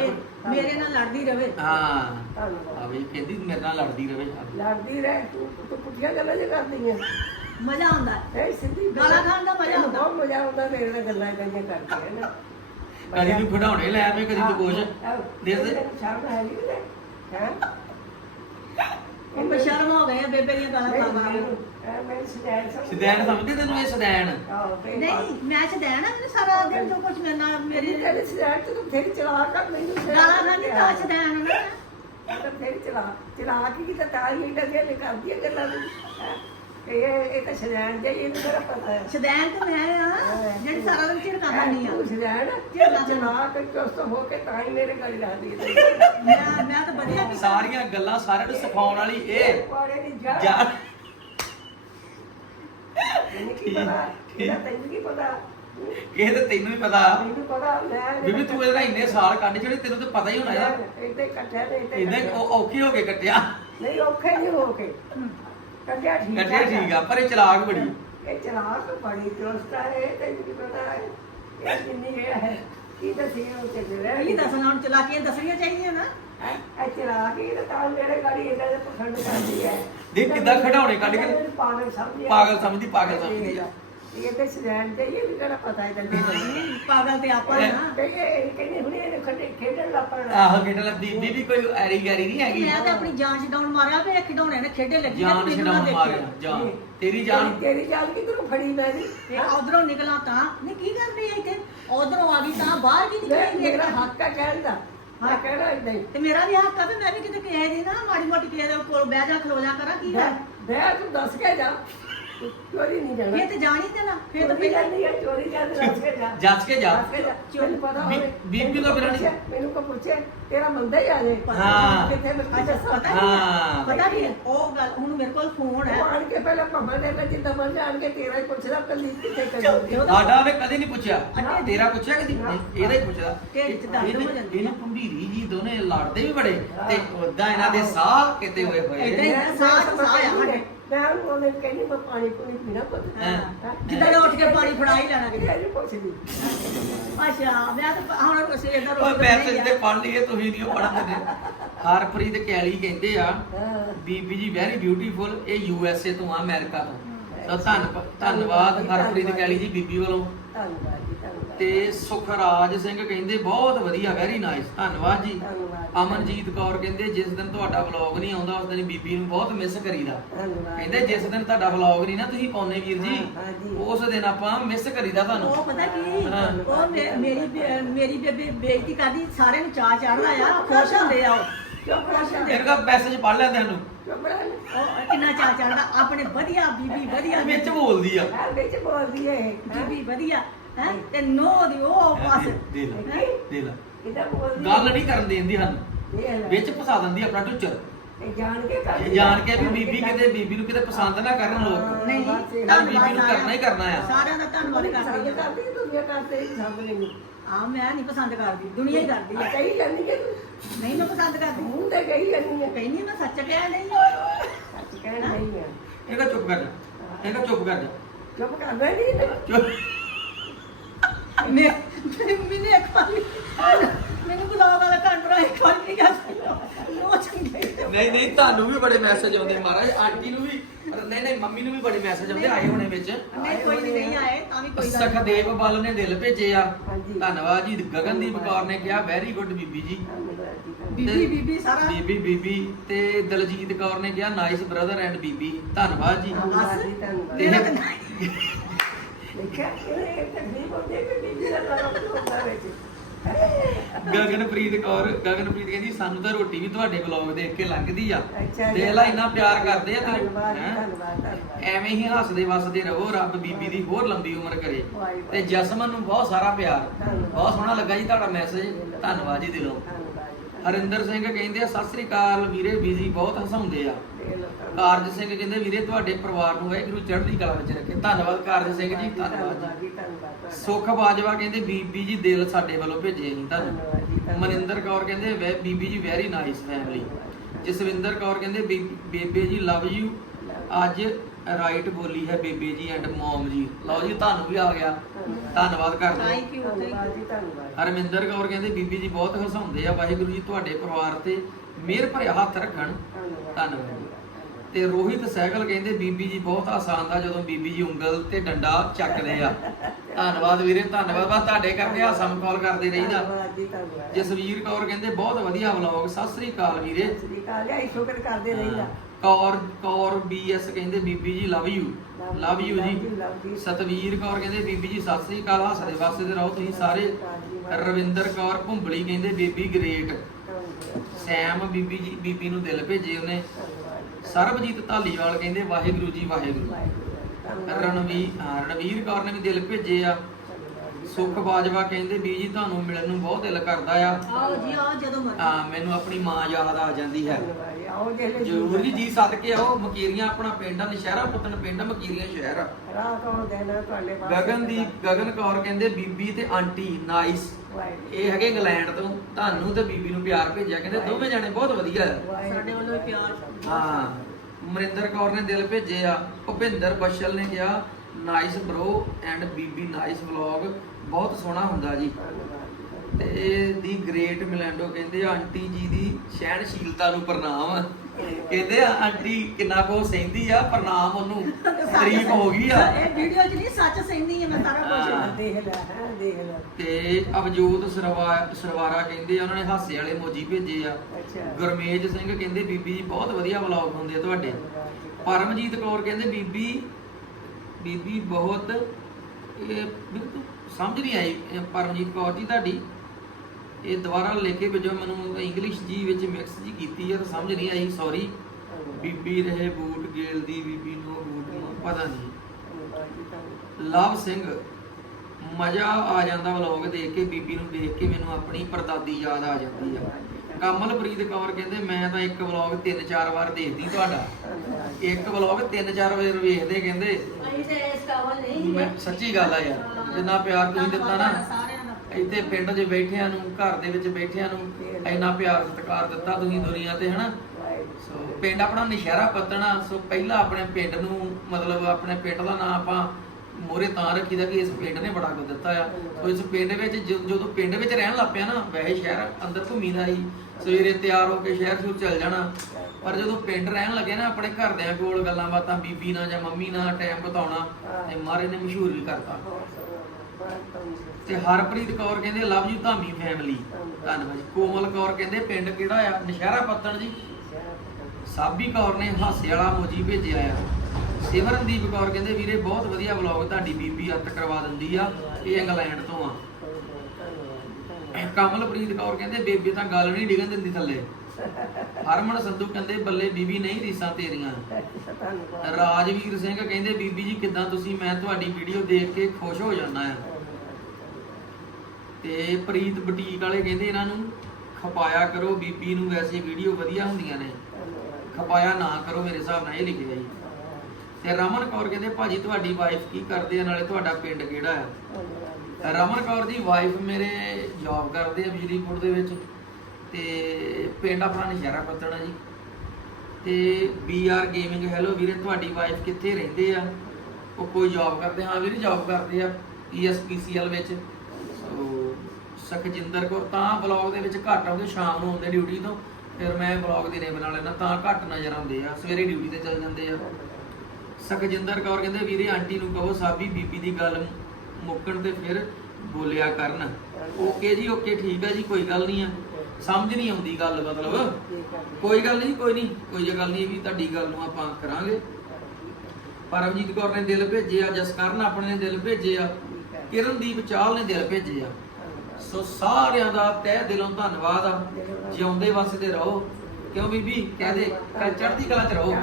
[SPEAKER 3] ਮੇਰੇ ਨਾਲ ਲੜਦੀ ਰਵੇ।
[SPEAKER 1] ਹਾਂ।
[SPEAKER 2] ਧੰਨਵਾਦ।
[SPEAKER 1] ਆ ਵੀ ਕਹਿੰਦੀ ਮੇਰੇ ਨਾਲ ਲੜਦੀ ਰਵੇ।
[SPEAKER 2] ਲੜਦੀ ਰਹਿ ਤੂੰ ਤੂੰ ਪੁੱਠੀਆਂ ਗੱਲਾਂ ਜੇ ਕਰਦੀ ਹੈ
[SPEAKER 3] ਮਜ਼ਾ ਆਉਂਦਾ।
[SPEAKER 2] ਇਹ ਸਿੱਧੀ
[SPEAKER 3] ਗਾਲਾਂ। ਖਾਣ ਦਾ ਮਜ਼ਾ ਆਉਂਦਾ।
[SPEAKER 2] ਬਹੁਤ ਮਜ਼ਾ ਆਉਂਦਾ ਤੇਰੇ ਨਾਲ ਗੱਲਾਂ ਕਰੀਆਂ ਕਰਕੇ ਹੈ ਨਾ?
[SPEAKER 1] ਕਦੀ ਤੂੰ ਖਿਡੌਣੇ ਲੈ ਆਵੇਂ ਕਦੀ ਤੂੰ ਕੁਛ। ਦੇ ਦੇ
[SPEAKER 2] ਸ਼ਰਮ ਹੈ ਨਹੀਂ ਹੈ?
[SPEAKER 3] ਹੁਣ ਬੇਸ਼ਰਮ ਹੋ ਗਏ ਆ ਬੇਬੇ ਦੀਆਂ ਗਾਲਾਂ ਖਾ ਖਾ ਕੇ
[SPEAKER 2] ਮੈਂ ਸਿਧਾਇ ਸਮਝ
[SPEAKER 1] ਸਦੈਣ ਸਮਝਦੇ ਤੈਨੂੰ ਇਹ ਸਦੈਣ
[SPEAKER 3] ਨਹੀਂ ਮੈਂ ਚ ਦੇਣਾ ਮੈਨੂੰ ਸਾਰਾ ਦਿਨ ਜੋ ਕੁਝ ਮੇਰੇ ਨਾਲ
[SPEAKER 2] ਮੇਰੀ
[SPEAKER 3] ਮੇਰੀ
[SPEAKER 2] ਤੇਰੀ ਸਿਧਾਇ ਤੂੰ ਫੇਰ ਚਲਾ ਕਰ ਮੈਨੂੰ ਸਿਧਾਇ
[SPEAKER 3] ਗਾਲਾਂ ਖਾਂਦੀ ਤਾਂ ਚ ਦੇਣਾ ਨਾ।
[SPEAKER 2] ਤਾਂ ਫੇਰ ਚਲਾ ਚਲਾ ਕੀ ਕੀਤਾ ਤਾਂ ਹੀ ਕੇ ਕਰਦੀ ਹੈ ਗੱਲਾਂ ਨੂੰ। ਹੈਂ। ਇਹ ਇਹ ਤਾਂ ਸਿਧਾਇ ਜੇ ਇਹਨੂੰ ਮੇਰਾ ਪਤਾ ਹੈ
[SPEAKER 3] ਸਦੈਨ ਤੇ ਮੈਂ ਆ ਜਿਹੜੀ ਸਾਰਾ ਦਿਨ ਚਿਰ ਕਰਨੀ ਆ।
[SPEAKER 2] ਤੂੰ ਸਿਧਾਇ ਨਾ ਚਲਾ ਕੇ ਚੁਸਤ ਹੋ ਕੇ ਤਾਂ ਹੀ ਮੇਰੇ ਗਲ ਲਾਦੀ ਹੈ
[SPEAKER 3] ਮੈਂ ਮੈਂ ਤਾਂ ਵਧੀਆ ਕੀਤਾ।
[SPEAKER 1] ਸਾਰੀਆਂ ਗੱਲਾਂ ਸਾਰਿਆਂ ਨੂੰ ਸਿਖਾਉਣ ਵਾਲੀ ਇਹ
[SPEAKER 2] ਪਾੜੇ ਦੀ ਜਾ
[SPEAKER 1] ਜਾ।
[SPEAKER 2] ਮੈਨੂੰ ਕੀ ਪਤਾ? ਇਹਦਾ ਤੈਨੂੰ ਕੀ ਪਤਾ?
[SPEAKER 1] ਇਹ ਤਾਂ ਤੈਨੂੰ ਵੀ ਪਤਾ।
[SPEAKER 2] ਮੈਨੂੰ ਪਤਾ ਮੈਂ
[SPEAKER 1] ਬੀਬੀ ਤੂੰ ਇਹਦੇ ਇੰਨੇ ਸਾਲ ਕੱਢ ਜਿਹੜੇ ਤੈਨੂੰ ਤਾਂ ਪਤਾ ਹੀ ਹੋਣਾ
[SPEAKER 2] ਇੱਥੇ ਇਕੱਠੇ ਇੱਥੇ ਇਕੱਠੇ।
[SPEAKER 1] ਔ- ਔਖੇ ਹੋ ਕੇ ਕੱਟਿਆ
[SPEAKER 2] ਨਹੀਂ ਔਖੇ ਨਹੀਂ ਹੋ ਕੇ। ਕੱਢਿਆ ਠੀਕ
[SPEAKER 1] ਕੱਟਿਆ ਠੀਕ ਆ। ਪਰ ਇਹ ਚਲਾਕ ਬੜੀ
[SPEAKER 2] ਇਹ ਚਲਾਕ ਬੜੀ ਦੋਸਤ ਹੈ ਤੈਨੂੰ ਕੀ ਪਤਾ ਹੈ? ਇਹ ਇਹ ਹੈ? ਕੀ ਦੱਸੀ ਉਹ ਤੇ
[SPEAKER 3] ਕੀ
[SPEAKER 2] ਰਹਿ
[SPEAKER 3] ਦੱਸਣਾ ਹੁਣ ਚਲਾਕੀਆਂ ਦੱਸਣੀਆਂ ਚਾਹੀਦੀਆਂ ਨਾ।
[SPEAKER 2] ਇਹ ਚਲਾਕ ਹੀ ਤਾਂ ਤਾਂ ਮੇਰੇ ਗਾੜੀ ਇਹਦਾ ਦੇ ਪਸੰਦ ਕਰਦੀ ਹੈ।
[SPEAKER 1] ਦੇਖ ਕਿੱਦਾਂ ਖਿਡੌਣੇ ਕੱਢ ਕੇ-
[SPEAKER 2] ਪਾਗਲ ਸਮਝੀ
[SPEAKER 1] ਪਾਗਲ ਸਮਝਦੀ, ਪਾਗਲ ਸਮਝਦੀ ਆ।
[SPEAKER 2] ਇਹ ਤੇ ਸਿਧਾਂਤ ਤੇ ਇਹ ਵੀ ਕਿਹੜਾ ਪਤਾ ਹੈ ਤੈਨੂੰ
[SPEAKER 3] ਨਹੀਂ, ਪਾਗਲ ਤੇ ਆਪਾਂ ਹੀ ਨਾ।
[SPEAKER 2] ਤੇ ਇਹ ਕਹਿੰਦੇ ਹੁਣੇ ਇਹ ਖੇਡੇ ਖੇਡਣ ਲੱਗ ਪੈਣਾ
[SPEAKER 1] ਆਹੋ ਕਿਹੜਾ ਬੀਬੀ ਵੀ ਕੋਈ ਐਰੀ ਗੈਰੀ ਨਹੀਂ ਹੈਗੀ।
[SPEAKER 3] ਮੈਂ ਤੇ ਆਪਣੀ ਜਾਨ ਛਡਾਉਣ ਮਾਰਿਆ ਵੀ ਖਿਡੌਣੇ ਨੇ ਖੇਡੇ ਲੱਗੀ ਆ
[SPEAKER 1] ਜਾਨ
[SPEAKER 3] ਤੇ ਮੈਨੂੰ ਨਾ
[SPEAKER 1] ਛਡਾਉਣ
[SPEAKER 3] ਦੇਖੀ।
[SPEAKER 1] ਮਾਰਿਆ ਜਾਨ। ਤੇਰੀ ਜਾਨ।
[SPEAKER 2] ਤੇਰੀ ਜਾਨ ਕਿਧਰੋਂ ਫੜੀ ਮੈਂ ਜੀ
[SPEAKER 3] ਤੇ ਉਧਰੋਂ ਨਿਕਲਾਂ ਤਾਂ। ਨਹੀਂ ਕੀ ਕਰਨੀ ਹੈ ਇੱਥੇ? ਉਧਰੋਂ ਆ ਗਈ ਤਾਂ ਬਾਹਰ ਕੀ ਨਿਕਲੀ
[SPEAKER 2] ਮੇਰਾ ਹੱਕ ਹੈ ਕਹਿਣ ਦਾ। ਮੈਂ ਕਹਿਣਾ ਇਦਾਂ ਹੀ।
[SPEAKER 3] ਤੇ ਮੇਰਾ ਵੀ ਹੱਕ ਆ ਵੀ ਮੈਂ ਵੀ ਕਿਤੇ ਕਿਸੇ ਦੀ ਨਾ ਮਾੜੀ ਮੋਟੀ ਕਿਸੇ ਦੇ ਕੋਲ ਬਹਿ ਜਾ ਖਲੋ ਜਾ ਕਰਾਂ ਕੀ ਹੈ?
[SPEAKER 2] ਮੈਂ ਤੂੰ ਦੱਸ ਕੇ ਜਾ। ਚੋਰੀ ਨਹੀਂ ਜਾਣਾ।
[SPEAKER 3] ਇਹ ਤੇ ਜਾਣ ਫੇਰ ਤਾਂ
[SPEAKER 2] ਚੋਰੀ
[SPEAKER 3] ਪਹਿਲਾਂ
[SPEAKER 2] ਕਰਨੀ ਹੈ ਚੋਰੀ ਕਰ ਕੇ ਜਾ।
[SPEAKER 1] ਜੱਜ ਕੇ ਜਾ।
[SPEAKER 2] ਕੇ ਜਾ। ਮੈਨੂੰ ਪਤਾ ਹੋਵੇ।
[SPEAKER 1] ਬੀਬੀ ਬਿਨਾਂ ਨਹੀਂ-
[SPEAKER 2] ਮੈਨੂੰ ਕੋ ਪੁੱਛੇ ਤੇਰਾ ਬੰਦਾ ਹੀ ਆ ਜਾਏ
[SPEAKER 1] ਹਾਂ।
[SPEAKER 2] ਕਿੱਥੇ ਮੈਂ
[SPEAKER 3] ਅੱਛਾ ਪਤਾ
[SPEAKER 1] ਹਾਂ।
[SPEAKER 3] ਪਤਾ ਕੀ ਹੈ? ਉਹ ਗੱਲ ਹੁਣ ਮੇਰੇ ਕੋਲ ਫੋਨ ਹੈ।
[SPEAKER 2] ਉਹ ਆਣ ਕੇ ਪਹਿਲਾਂ ਭਾਵੇਂ ਦੇ ਲੈ ਜਿੱਦਾਂ ਮਰ ਆਣ ਕੇ ਤੇਰਾ ਹੀ ਪੁੱਛਦਾ ਕੱਲੀ ਕਿੱਥੇ ਕਰਦੀ
[SPEAKER 1] ਸਾਡਾ ਉਹਨੇ ਕਦੇ ਨਹੀਂ ਪੁੱਛਿਆ। ਤੇਰਾ ਪੁੱਛਿਆ ਕਦੀ? ਨਹੀਂ, ਇਹਦਾ ਹੀ ਪੁੱਛਦਾ
[SPEAKER 3] ਢਿੱਡ 'ਚ ਦਰਦ ਹੋ ਜਾਂਦੀ
[SPEAKER 1] ਇਹਨਾਂ ਭੰਬੀਰੀ ਜੀ ਦੋਨੇ ਲੜਦੇ ਵੀ ਬੜੇ। ਤੇ ਉਦਾਂ ਇਹਨਾਂ ਦੇ ਸਾਹ ਕਿਤੇ ਹੋਏ
[SPEAKER 3] ਏਦਾਂ
[SPEAKER 1] ਹੋਏ
[SPEAKER 3] ਹੀ ਨਾ, ਸਾਹ ਸਾਹ ਆ ਸਾਡੇ।
[SPEAKER 2] ਮੈਂ ਉਹਨੂੰ ਉਹਨੇ ਕਹਿੰਦੀ ਮੈਂ ਪਾਣੀ ਪੂਣੀ ਪੀਣਾ ਪੁੱਤ।
[SPEAKER 3] ਹਾਂ। ਜਿੱਦਾਂ ਦੇ ਉੱਠ ਕੇ ਪਾਣੀ ਫੜਾ ਹੀ ਲੈਣਾ ਕਿਤੇ।
[SPEAKER 2] ਕਿਤੇ ਨਹੀਂ ਪੁੱਛਦੀ।
[SPEAKER 3] ਅੱਛਾ ਮੈਂ ਤਾਂ ਹੁਣ ਸਵੇਰ ਦਾ
[SPEAKER 1] ਓਏ ਮੈਸੇਜ ਤੇ ਪੜ੍ਹ ਲਈਏ ਤੁਸੀਂ। ਨਹੀਂ ਪੜ੍ਹਦੇ ਨੇ। ਹਰਪ੍ਰੀਤ ਕੈਲੀ ਕਹਿੰਦੇ ਆ, ਬੀਬੀ ਜੀ ਵੈਰੀ ਬਿਊਟੀਫੁਲ ਇਹ ਯੂ ਐਸ ਏ ਤੋਂ ਆ, ਅਮਰੀਕਾ ਤੋਂ। ਤਾਂ ਧੰਨ ਧੰਨਵਾਦ ਹਰਪ੍ਰੀਤ ਕੈਲੀ ਜੀ ਬੀਬੀ ਵੱਲੋਂ।
[SPEAKER 2] ਧੰਨਵਾਦ।
[SPEAKER 1] ਤੇ ਸੁਖਰਾਜ ਸਿੰਘ ਕਹਿੰਦੇ ਬਹੁਤ ਵਧੀਆ ਵੈਰੀ ਨਾਈਸ ਧੰਨਵਾਦ ਜੀ।
[SPEAKER 2] ਧੰਨਵਾਦ।
[SPEAKER 1] ਅਮਨਜੀਤ ਕੌਰ ਕਹਿੰਦੇ ਜਿਸ ਦਿਨ ਤੁਹਾਡਾ ਵਲੌਗ ਨਹੀਂ ਆਉਂਦਾ ਉਸ ਦਿਨ ਬੀਬੀ ਨੂੰ ਬਹੁਤ ਮਿਸ ਕਰੀਦਾ।
[SPEAKER 2] ਧੰਨਵਾਦ।
[SPEAKER 1] ਕਹਿੰਦੇ ਜਿਸ ਦਿਨ ਤੁਹਾਡਾ ਵਲੌਗ ਨਹੀਂ ਨਾ ਤੁਸੀਂ ਪਾਉਨੇ ਵੀਰ ਜੀ
[SPEAKER 2] ਹਾਂ, ਹਾਂ ਜੀ।
[SPEAKER 1] ਉਸ ਦਿਨ ਆਪਾਂ ਮਿਸ ਕਰੀਦਾ
[SPEAKER 3] ਉਹ
[SPEAKER 1] ਤੁਹਾਨੂੰ
[SPEAKER 3] ਪਤਾ ਕੀ?
[SPEAKER 1] ਹਾਂ।
[SPEAKER 3] ਉਹ ਮੇ- ਮੇਰੀ ਬੇ- ਮੇਰੀ ਬੇਬੇ ਬੇਇੱਜ਼ਤੀ ਕਰਦੀ ਸਾਰਿਆਂ ਨੂੰ ਚਾਹ ਚੜਦਾ ਆ ਖੁਸ਼ ਹੁੰਦੇ ਆ ਉਹ
[SPEAKER 2] ਚੁੱਪ ਕਰ ਜਾ
[SPEAKER 1] ਮੇਰੇ ਕੋਲ ਮੈਸੇਜ ਪੜ੍ਹ ਲੈਂਦੇ
[SPEAKER 2] ਚੁੱਪ
[SPEAKER 3] ਉਹ ਕਿੰਨਾ ਚਾਹ ਚੜਦਾ ਆਪਣੇ ਵਧੀਆ ਬੀਬੀ ਵਧੀਆ
[SPEAKER 1] ਵਿੱਚ ਬੋਲਦੀ ਆ।
[SPEAKER 2] ਵਿੱਚ ਬੋਲਦੀ ਹੈ
[SPEAKER 3] ਬੀਬੀ ਵਧੀਆ। ਹੈ? ਤੇ ਨੋ ਦੀ ਉਹ ਪਾਸ
[SPEAKER 1] ਦੇ ਲੈ
[SPEAKER 3] ਹੈਂ?
[SPEAKER 1] ਦੇ ਲੈ।
[SPEAKER 2] ਇਹਦਾ ਬੋਲਦੀ
[SPEAKER 1] ਗੱਲ ਨਹੀਂ। ਕਰਨ ਦੇਂਦੀ ਸਾਨੂੰ।
[SPEAKER 2] ਇਹ ਲੈ।
[SPEAKER 1] ਵਿੱਚ ਫਸਾ ਦਿੰਦੀ ਆਪਣਾ ਟੁੱਚਰ
[SPEAKER 2] ਇਹ ਜਾਣ ਕੇ ਕਰਦੀ
[SPEAKER 1] ਇਹ ਜਾਣ ਕੇ ਵੀ ਬੀਬੀ ਕਿਤੇ ਬੀਬੀ ਨੂੰ ਕਿਤੇ ਪਸੰਦ ਨਾ ਕਰਨ ਲੋਕ।
[SPEAKER 3] ਨਹੀਂ।
[SPEAKER 2] ਇਹ
[SPEAKER 1] ਤਾਂ ਬੀਬੀ ਨੂੰ ਕਰਨਾ ਹੀ ਕਰਨਾ ਆ।
[SPEAKER 3] ਸਾਰਿਆਂ ਦਾ ਧੰਨਵਾਦ ਕਰਦੀ ਆ।
[SPEAKER 2] ਕਰਦੀ ਦੁਨੀਆ ਕਰਦੇ ਹੀ ਪਸੰਦ ਨਹੀਂ।
[SPEAKER 3] ਆ ਮੈਂ ਨਹੀਂ ਪਸੰਦ ਕਰਦੀ। ਦੁਨੀਆ ਹੀ ਕਰਦੀ
[SPEAKER 2] ਆ। ਕਹੀ ਜਾਂਦੀ ਹੈ
[SPEAKER 3] ਨਹੀਂ ਮੈਂ ਪਸੰਦ ਕਰਦੀ।
[SPEAKER 2] ਮੂੰਹ ਤੇ ਕਹੀ ਜਾਂਦੀ ਹੈ
[SPEAKER 3] ਕਹਿੰਦੀ ਮੈਂ ਸੱਚ ਕਹਿ ਨਹੀਂ
[SPEAKER 2] ਸੱਚ ਕਹਿਣ ਨਹੀਂ ਹੈ
[SPEAKER 1] ਇਹਦਾ ਚੁੱਪ ਕਰ ਜਾ। ਇਹਦਾ ਚੁੱਪ ਕਰ ਜਾ।
[SPEAKER 2] ਚੁੱਪ ਕਰਦਾ ਨਹੀਂ। ਤੇ
[SPEAKER 1] ਚੁੱਪ
[SPEAKER 3] ਮੈਂ ਮੈਨੇ ਵਾਰੀ ਮੈਨੂੰ ਗੁਲਾਬ ਵਾਲਾ ਕੰਟਰਾ ਇੱਕ ਵਾਰੀ ਨਹੀਂ ਗਿਆ ਉਹ ਚੰਗੇ।
[SPEAKER 1] ਨਹੀਂ ਨਹੀਂ ਤੁਹਾਨੂੰ ਵੀ ਬੜੇ ਮੈਸੇਜ ਆਉਂਦੇ ਮਹਾਰਾਜ। ਆਂਟੀ ਨੂੰ ਵੀ ਨਹੀਂ ਨਹੀਂ ਮੰਮੀ ਨੂੰ ਵੀ ਬੜੇ ਮੈਸੇਜ ਆਉਂਦੇ ਆਏ ਹੋਣੇ ਵਿੱਚ।
[SPEAKER 3] ਨਹੀਂ ਕੋਈ ਨਹੀਂ ਆਏ ਤਾਂ ਵੀ ਕੋਈ ਗੱਲ।
[SPEAKER 1] ਸਖਦੇਵ ਬਲ ਨੇ ਦਿਲ ਭੇਜੇ ਆ।
[SPEAKER 2] ਹਾਂਜੀ।
[SPEAKER 1] ਧੰਨਵਾਦ ਜੀ ਗਗਨਦੀਪ ਕੌਰ ਨੇ ਕਿਹਾ ਵੈਰੀ ਗੁੱਡ ਬੀਬੀ ਜੀ।
[SPEAKER 3] ਬੀਬੀ ਬੀਬੀ ਸਾਰਾ
[SPEAKER 1] ਬੀਬੀ ਬੀਬੀ ਤੇ ਦਲਜੀਤ ਕੌਰ ਨੇ ਕਿਹਾ ਨਾਈਸ ਬ੍ਰਦਰ ਐਂਡ ਬੀਬੀ। ਧੰਨਵਾਦ ਜੀ।
[SPEAKER 2] ਧੰਨਵਾਦ ਜੀ ਧੰਨਵਾਦ। ਦੇਖਿਆ? ਇਹ ਤਕਲੀਫ ਹੁੰਦੀ ਹੈ ਕਿ ਬੀਬੀ ਦਾ ਨਾਮ ਹੁੰਦਾ ਵਿੱਚ।
[SPEAKER 1] ਗਗਨਪ੍ਰੀਤ ਕੌਰ ਗਗਨਪ੍ਰੀਤ ਕਹਿੰਦੀ ਸਾਨੂੰ ਤਾਂ ਰੋਟੀ ਵੀ ਤੁਹਾਡੇ ਬਲੌਗ ਦੇਖ ਕੇ ਲੰਘਦੀ ਆ।
[SPEAKER 2] ਅੱਛਾ ਜੀ।
[SPEAKER 1] ਦੇਖ ਲੈ ਇੰਨਾ ਪਿਆਰ ਕਰਦੇ ਆ ਤੈਨੂੰ
[SPEAKER 2] ਧੰਨਵਾਦ ਜੀ,
[SPEAKER 1] ਹੈਂ?
[SPEAKER 2] ਧੰਨਵਾਦ ਧੰਨਵਾਦ।
[SPEAKER 1] ਐਵੇਂ ਹੀ ਹੱਸਦੇ ਵਸਦੇ ਰਹੋ ਰੱਬ ਬੀਬੀ ਦੀ ਹੋਰ ਲੰਬੀ ਉਮਰ ਕਰੇ।
[SPEAKER 2] ਵਾਹਿਗੁਰੂ।
[SPEAKER 1] ਤੇ ਜਸਮਨ ਨੂੰ ਬਹੁਤ ਸਾਰਾ ਪਿਆਰ।
[SPEAKER 2] ਧੰਨਵਾਦ।
[SPEAKER 1] ਬਹੁਤ ਸੋਹਣਾ ਲੱਗਾ ਜੀ ਤੁਹਾਡਾ ਮੈਸੇਜ ਧੰਨਵਾਦ ਜੀ ਦਿਲੋਂ।
[SPEAKER 2] ਧੰਨਵਾਦ ਜੀ।
[SPEAKER 1] ਹਰਿੰਦਰ ਸਿੰਘ ਕਹਿੰਦੇ ਆ ਸਤਿ ਸ੍ਰੀ ਅਕਾਲ ਵੀਰੇ ਬੀਜੀ ਬਹੁਤ ਹਸਾਉਂਦੇ ਆ। ਕਾਰਜ ਸਿੰਘ ਕਹਿੰਦੇ ਵੀਰੇ ਤੁਹਾਡੇ ਪਰਿਵਾਰ ਨੂੰ ਵਾਹਿਗੁਰੂ ਚੜ੍ਹਦੀ ਕਲਾ ਵਿੱਚ ਰੱਖੇ। ਧੰਨਵਾਦ ਕਾਰਜ ਸਿੰਘ ਜੀ ਧੰਨਵਾਦ ਜੀ। ਸੁਖ ਬਾਜਵਾ ਕਹਿੰਦੇ ਬੀਬੀ ਜੀ ਦਿਲ ਸਾਡੇ ਵੱਲੋਂ ਭੇਜੇ ਅਸੀਂ ਤੁਹਾਨੂੰ।
[SPEAKER 2] ਧੰਨਵਾਦ ਜੀ, ਧੰਨਵਾਦ।
[SPEAKER 1] ਮਨਿੰਦਰ ਕੌਰ ਕਹਿੰਦੇ ਵੈ ਬੀਬੀ ਜੀ very nice family Jaswinder Kaur ਕਹਿੰਦੇ ਬੇਬੇ ਜੀ ਲਵ ਯੂ ਅੱਜ ਰਾਈਟ ਬੋਲੀ ਹੈ ਬੇਬੇ ਜੀ ਐਂਡ ਮਮ ਜੀ। ਲਓ ਜੀ ਤੁਹਾਨੂੰ ਵੀ ਆ ਗਿਆ। ਧੰਨਵਾਦ। ਕਰਦੇ ਹਾਂ।
[SPEAKER 3] ਥੈਂਕ ਯੂ ਥੈਂਕ
[SPEAKER 2] ਧੰਨਵਾਦ ਜੀ ਧੰਨਵਾਦ।
[SPEAKER 1] ਹਰਮਿੰਦਰ ਕੌਰ ਕਹਿੰਦੇ ਬੀਬੀ ਜੀ ਬਹੁਤ ਹਸਾਉਂਦੇ ਆ ਵਾਹਿਗੁਰੂ ਜੀ ਤੁਹਾਡੇ ਪਰਿਵਾਰ ਤੇ ਮਿਹਰ ਭਰਿਆ ਹੱਥ ਰੱਖਣ। ਧੰਨਵਾਦ। ਤੇ ਰੋਹਿਤ ਸਹਿਗਲ ਕਹਿੰਦੇ ਬੀਬੀ ਜੀ ਬਹੁਤ ਆਸਾਨ ਦਾ ਜਦੋਂ ਬੀਬੀ ਜੀ ਉਂਗਲ ਤੇ ਡੰਡਾ ਚੱਕਦੇ ਆ। ਧੰਨਵਾਦ ਵੀਰੇ ਧੰਨਵਾਦ। ਬਸ ਤੁਹਾਡੇ ਕਰਕੇ ਹਾਸਾ ਮਖੌਲ ਕਰਦੇ ਰਹੀਦਾ। ਜਸਵੀਰ ਕੌਰ ਕਹਿੰਦੇ ਬਹੁਤ ਵਧੀਆ ਵਲੌਗ ਸਤਿ ਸ੍ਰੀ ਅਕਾਲ ਵੀਰੇ।
[SPEAKER 2] ਸਤਿ ਸ੍ਰੀ ਅਕਾਲ ਜੀ ਸ਼ੁਕਰ ਕਰਦੇ ਰਹੀਦਾ।
[SPEAKER 1] ਕੌਰ ਕੌਰ ਬੀਐਸ ਕਹਿੰਦੇ ਬੀਬੀ ਜੀ ਲਵ ਯੂ ਲਵ ਯੂ ਜੀ। ਸਤਵੀਰ ਕੌਰ ਕਹਿੰਦੇ ਬੀਬੀ ਜੀ ਸਤਿ ਸ੍ਰੀ ਅਕਾਲ। ਹੱਸਦੇ ਵਸਦੇ ਰਹੋ ਤੁਸੀਂ ਸਾਰੇ। ਰਵਿੰਦਰ ਕੌਰ ਭੁੰਬਲੀ ਕਹਿੰਦੇ ਬੀਬੀ ਗ੍ਰੇਟ ਸੈਮ ਬੀਬੀ ਜੀ ਬੀਬੀ ਨੂੰ ਦਿਲ ਭੇਜੇ ਉਹਨੇ। ਸਰਬਜੀਤ ਢਾਲੀਵਾਲ ਕਹਿੰਦੇ ਵਾਹਿਗੁਰੂ ਜੀ ਵਾਹਿਗੁਰੂ। ਰਣਵੀਰ ਰਣਵੀਰ ਕੌਰ ਨੇ ਵੀ ਦਿਲ ਭੇਜੇ ਆ। ਸੁਖ ਬਾਜਵਾ ਕਹਿੰਦੇ ਵੀ ਜੀ ਤੁਹਾਨੂੰ ਮਿਲਣ ਨੂੰ ਬਹੁਤ ਦਿਲ ਕਰਦਾ ਆ।
[SPEAKER 3] ਆਓ ਜੀ ਆਓ ਜਦੋਂ ਮਰਜ਼ੀ।
[SPEAKER 1] ਹਾਂ ਮੈਨੂੰ ਆਪਣੀ ਮਾਂ ਯਾਦ ਆ ਜਾਂਦੀ ਹੈ।
[SPEAKER 2] ਆਓ ਜਿਹੜੇ
[SPEAKER 1] ਜ਼ਰੂਰ ਜੀ ਜੀ ਸਦਕੇ ਆਓ ਮਕੀਰੀਆਂ ਆਪਣਾ ਪਿੰਡ ਆ ਨਸ਼ਹਿਰਾ ਪੁੱਤਨ ਪਿੰਡ ਮਕੀਰੀਆਂ ਸ਼ਹਿਰ ਆ।
[SPEAKER 2] ਰਾਹ ਕੌਣ ਦੇਣਾ ਤੁਹਾਡੇ ਪਾਸ?
[SPEAKER 1] ਗਗਨਦੀਪ ਗਗਨ ਕੌਰ ਕਹਿੰਦੇ ਬੀਬੀ ਤੇ ਆਂਟੀ ਨਾਈਸ।
[SPEAKER 2] ਵਾਹਿਗੁਰੂ।
[SPEAKER 1] ਇਹ ਹੈਗੇ ਇੰਗਲੈਂਡ ਤੋਂ। ਤੁਹਾਨੂੰ ਤੇ ਬੀਬੀ ਨੂੰ ਪਿਆਰ ਭੇਜਿਆ ਕਹਿੰਦੇ ਦੋਵੇਂ ਜਾਣੇ ਬਹੁਤ ਵਧੀਆ। ਆ
[SPEAKER 2] ਵਾਹਿਗੁਰੂ।
[SPEAKER 3] ਸਾਡੇ ਵੱਲੋਂ ਵੀ ਪਿਆਰ
[SPEAKER 1] ਹਾਂ। ਮਰਿੰਦਰ ਕੌਰ ਨੇ ਦਿਲ ਭੇਜੇ ਆ। ਭੁਪਿੰਦਰ ਬਸ਼ਲ ਨੇ ਕਿਹਾ ਨਾਈਸ ਬ੍ਰੋ ਐਂਡ ਬੀਬੀ ਨਾਈਸ ਵਲੌਗ ਬਹੁਤ ਸੋਹਣਾ ਹੁੰਦਾ ਜੀ
[SPEAKER 2] ਧੰਨਵਾਦ ਜੀ,
[SPEAKER 1] ਤੇ ਦੀ ਗ੍ਰੇਟ ਮਿਲੈਂਡੋ ਕਹਿੰਦੇ ਆਂਟੀ ਜੀ ਦੀ ਸਹਿਣਸ਼ੀਲਤਾ ਨੂੰ ਪ੍ਰਣਾਮ। ਕਹਿੰਦੇ ਆ ਆਂਟੀ ਕਿੰਨਾ ਕੋ ਸਹਿੰਦੀ ਆ ਪ੍ਰਣਾਮ ਉਹਨੂੰ। ਤਾਰੀਫ ਹੋ ਗਈ ਆ।
[SPEAKER 3] ਇਹ ਵੀਡੀਓ 'ਚ ਨਹੀਂ ਸੱਚ ਸਹਿੰਦੀ ਹੈ ਮੈਂ ਸਾਰਾ ਕੁਝ।
[SPEAKER 2] ਦੇਖ ਲੈ ਦੇਖ ਲੈ
[SPEAKER 1] ਤੇ ਅਵਜੋਤ ਸਰਵਾ ਸਰਵਾਰਾ ਕਹਿੰਦੇ ਆ ਉਹਨਾਂ ਨੇ ਹਾਸੇ ਵਾਲੇ ਮੋਜੀ ਭੇਜੇ ਆ। ਗੁਰਮੇਜ ਸਿੰਘ ਕਹਿੰਦੇ ਬੀਬੀ ਜੀ ਬਹੁਤ ਵਧੀਆ ਵਲੌਗ ਹੁੰਦੇ ਆ ਤੁਹਾਡੇ। ਪਰਮਜੀਤ ਕੌਰ ਕਹਿੰਦੇ ਬੀਬੀ ਬੀਬੀ ਬਹੁਤ ਇਹ ਬਿਲਕੁਲ ਸਮਝ ਨਹੀਂ ਆਈ ਪਰਮਜੀਤ ਕੌਰ ਜੀ ਤੁਹਾਡੀ। ਇਹ ਦੁਬਾਰਾ ਲਿਖ ਕੇ ਭੇਜੋ ਮੈਨੂੰ ਇੰਗਲਿਸ਼ ਜੀ ਵਿੱਚ ਮਿਕਸ ਜੀ ਕੀਤੀ ਹੈ ਤਾਂ ਸਮਝ ਨਹੀਂ ਆਈ ਸੌਰੀ ਬੀਬੀ ਰਹੇ ਬੂਟ ਗੇਲ ਦੀ ਬੀਬੀ ਨੂੰ ਬੂਟ ਨੂੰ ਪਤਾ ਨਹੀਂ। ਲਵ ਸਿੰਘ ਮਜ਼ਾ ਆ ਜਾਂਦਾ ਵਲੌਗ ਦੇਖ ਕੇ ਬੀਬੀ ਨੂੰ ਦੇਖ ਕੇ ਮੈਨੂੰ ਆਪਣੀ ਪਰਦਾਦੀ ਯਾਦ ਆ ਜਾਂਦੀ ਆ ਕਮਲਪ੍ਰੀਤ ਕੌਰ ਕਹਿੰਦੇ ਮੈਂ ਤਾਂ ਇੱਕ ਵਲੌਗ ਤਿੰਨ ਚਾਰ ਵਾਰ ਦੇਖਦੀ ਤੁਹਾਡਾ। ਇੱਕ ਵਲੌਗ ਤਿੰਨ ਚਾਰ ਵਾਰ ਵੇਖਦੇ ਕਹਿੰਦੇ
[SPEAKER 3] ਅਸੀਂ ਤੇ ਇਸ ਕਾਬਲ ਨਹੀਂ
[SPEAKER 1] ਮੈਂ ਸੱਚੀ ਗੱਲ ਆ ਯਾਰ ਜਿੰਨਾ ਪਿਆਰ ਤੁਸੀਂ ਦਿੱਤਾ ਨਾ ਇੱਥੇ ਪਿੰਡ 'ਚ ਬੈਠਿਆਂ ਨੂੰ, ਘਰ ਦੇ ਵਿੱਚ ਬੈਠਿਆਂ ਨੂੰ ਇੰਨਾ ਪਿਆਰ ਸਤਿਕਾਰ ਦਿੱਤਾ ਤੁਸੀਂ ਦੁਨੀਆ ਤੇ, ਹਨਾ? ਸੋ ਪਿੰਡ ਆਪਣਾ ਨਸ਼ਹਿਰਾ ਪੱਤਣਾ, ਸੋ ਪਹਿਲਾਂ ਆਪਣੇ ਪਿੰਡ ਨੂੰ, ਮਤਲਬ ਆਪਣੇ ਪਿੰਡ ਦਾ ਨਾਮ ਆਪਾਂ ਮੋਰੇ ਤਾਂ ਰੱਖੀਦਾ ਕਿ ਇਸ ਪਿੰਡ ਨੇ ਬੜਾ ਕੁਝ ਦਿੱਤਾ ਆ। ਸੋ ਇਸ ਪਿੰਡ ਵਿੱਚ ਜਦੋਂ ਪਿੰਡ ਵਿੱਚ ਰਹਿਣ ਲੱਗ ਪਿਆ ਨਾ, ਵੈਸੇ ਸ਼ਹਿਰ ਅੰਦਰ ਘੁੰਮੀਦਾ ਸੀ। ਸਵੇਰੇ ਤਿਆਰ ਹੋ ਕੇ ਸ਼ਹਿਰ ਸ਼ੁਰ ਚੱਲ ਜਾਣਾ। ਪਰ ਜਦੋਂ ਪਿੰਡ ਰਹਿਣ ਲੱਗੇ ਨਾ, ਆਪਣੇ ਘਰਦਿਆਂ ਕੋਲ ਗੱਲਾਂ ਬਾਤਾਂ, ਬੀਬੀ ਨਾਲ ਜਾਂ ਮੰਮੀ ਨਾਲ ਟਾਈਮ ਬਿਤਾਉਣਾ, ਤੇ ਮਹਾਰਾਜ ਨੇ ਮਸ਼ਹੂਰ ਵੀ ਕਰਤਾ। ਤੇ ਹਰਪ੍ਰੀਤ ਕੌਰ ਕਹਿੰਦੇ, ਲਵ ਯੂ ਧਾਮੀ ਫੈਮਿਲੀ ਧੰਨਵਾਦ ਜੀ। ਕੋਮਲ ਕੌਰ ਕਹਿੰਦੇ, ਪਿੰਡ ਕਿਹੜਾ ਆ? ਨਸ਼ਹਿਰਾ ਪੱਤਣ ਜੀ। ਸਾਬੀ ਕੌਰ ਨੇ ਹਾਸੇ ਵਾਲਾ ਮੋਜੀ ਭੇਜਿਆ ਆ। ਸਿਮਰਨਦੀਪ ਕੌਰ ਕਹਿੰਦੇ, ਵੀਰੇ, ਬਹੁਤ ਵਧੀਆ ਵਲੌਗ ਤੁਹਾਡੀ ਬੀਬੀ ਅੱਤ ਕਰਵਾ ਦਿੰਦੀ ਆ, ਇਹ ਇੰਗਲੈਂਡ ਤੋਂ ਆ। ਕਮਲਪ੍ਰੀਤ ਕੌਰ ਕਹਿੰਦੇ, ਬੇਬੇ ਤਾਂ ਗੱਲ ਨਹੀਂ ਡਿੱਗਣ ਦਿੰਦੀ ਥੱਲੇ। ਹਰਮਨ ਸੰਧੂ ਕਹਿੰਦੇ, ਬੱਲੇ ਬੀਬੀ, ਨਹੀਂ ਰੀਸਾਂ ਤੇਰੀਆਂ। ਰਾਜਵੀਰ ਸਿੰਘ ਕਹਿੰਦੇ, ਬੀਬੀ ਜੀ, ਕਿਦਾਂ ਤੁਸੀਂ, ਮੈਂ ਤੁਹਾਡੀ ਵੀਡੀਓ ਦੇਖ ਕੇ ਖੁਸ਼ ਹੋ ਜਾਂਦਾ ਆ। ਤੇ ਪ੍ਰੀਤ ਬੁਟੀਕ ਵਾਲੇ ਕਹਿੰਦੇ ਇਹਨਾਂ ਨੂੰ ਖਪਾਇਆ ਕਰੋ, ਬੀਬੀ ਨੂੰ ਵੈਸੇ ਵੀਡੀਓ ਵਧੀਆ ਹੁੰਦੀਆਂ ਨੇ। ਖਪਾਇਆ ਨਾ ਕਰੋ ਮੇਰੇ ਹਿਸਾਬ ਨਾਲ ਇਹ ਲਿਖਿਆ ਜੀ। ਤੇ ਰਮਨ ਕੌਰ ਕਹਿੰਦੇ, ਭਾਜੀ, ਤੁਹਾਡੀ ਵਾਈਫ ਕੀ ਕਰਦੇ ਆ? ਨਾਲੇ ਤੁਹਾਡਾ ਪਿੰਡ ਕਿਹੜਾ ਆ? ਰਮਨ ਕੌਰ ਦੀ ਵਾਈਫ ਮੇਰੇ ਜੌਬ ਕਰਦੇ ਆ ਬਿਜਲੀਪੁਰ ਦੇ ਵਿੱਚ। ਤੇ ਪਿੰਡ ਆਪਣਾ ਨਸ਼ਹਿਰਾ ਪੱਤਣਾ ਜੀ। ਤੇ ਬੀਆਰ ਗੇਮਿੰਗ ਹੈਲੋ ਵੀਰੇ, ਤੁਹਾਡੀ ਵਾਈਫ ਕਿੱਥੇ ਰਹਿੰਦੇ ਆ? ਉਹ ਕੋਈ ਜੌਬ ਕਰਦੇ, ਹਾਂ ਵੀਰੇ ਜੌਬ ਕਰਦੇ ਆ E ਈਐਸਪੀਸੀਐਲ ਵਿੱਚ। ਸੋ ਸਖਜਿੰਦਰ ਕੌਰ, ਤਾਂ ਬਲੌਗ ਦੇ ਵਿੱਚ ਘੱਟ ਆਉਂਦੇ, ਸ਼ਾਮ ਨੂੰ ਆਉਂਦੇ ਡਿਊਟੀ ਤੋਂ, ਫਿਰ ਮੈਂ ਬਲੌਗ ਦਿਨੇ ਬਣਾ ਲੈਣਾ ਤਾਂ ਘੱਟ ਨਜ਼ਰ ਆਉਂਦੇ ਆ, ਸਵੇਰੇ ਡਿਊਟੀ ਤੇ ਚੱਲ ਜਾਂਦੇ ਆ। ਸਖਜਿੰਦਰ ਕੌਰ ਕਹਿੰਦੇ, ਵੀਰੇ, ਆਂਟੀ ਨੂੰ ਕਹੋ, ਸਾਬੀ ਬੀਬੀ ਦੀ ਗੱਲ ਮੁੱਕਣ ਤੇ ਫਿਰ ਬੋਲਿਆ ਕਰਨ। ਓਕੇ ਜੀ, ਓਕੇ, ਠੀਕ ਆ ਜੀ, ਕੋਈ ਗੱਲ ਨਹੀਂ ਆ। ਸਮਝ ਨਹੀਂ ਆਉਂਦੀ ਗੱਲ, ਮਤਲਬ। ਕੋਈ ਗੱਲ ਨਹੀਂ, ਕੋਈ ਨਹੀਂ, ਕੋਈ ਗੱਲ ਨਹੀਂ ਵੀ ਤੁਹਾਡੀ ਗੱਲ ਨੂੰ ਆਪਾਂ ਕਰਾਂਗੇ। ਪਰਮਜੀਤ ਕੌਰ ਨੇ ਦਿਲ ਭੇਜੇ ਆ ਜਸਕਰਨ ਆਪਣੇ ਨੇ ਦਿਲ ਭੇਜੇ ਆ ਕਿਰਨਦੀਪ ਚਾਹਲ ਨੇ ਦਿਲ ਭੇਜੇ ਆ ਸੋ ਸਾਰਿਆਂ ਦਾ ਤਹਿ ਦਿਲੋਂ ਧੰਨਵਾਦ ਆ। ਜਿਉਂਦੇ ਵਸਦੇ ਰਹੋ। ਕਿਉਂ ਬੀਬੀ? ਕਹਦੇ ਕਲਾ
[SPEAKER 2] ਚੜ੍ਹਦੀ ਕਲਾ ਚ ਰਹੋ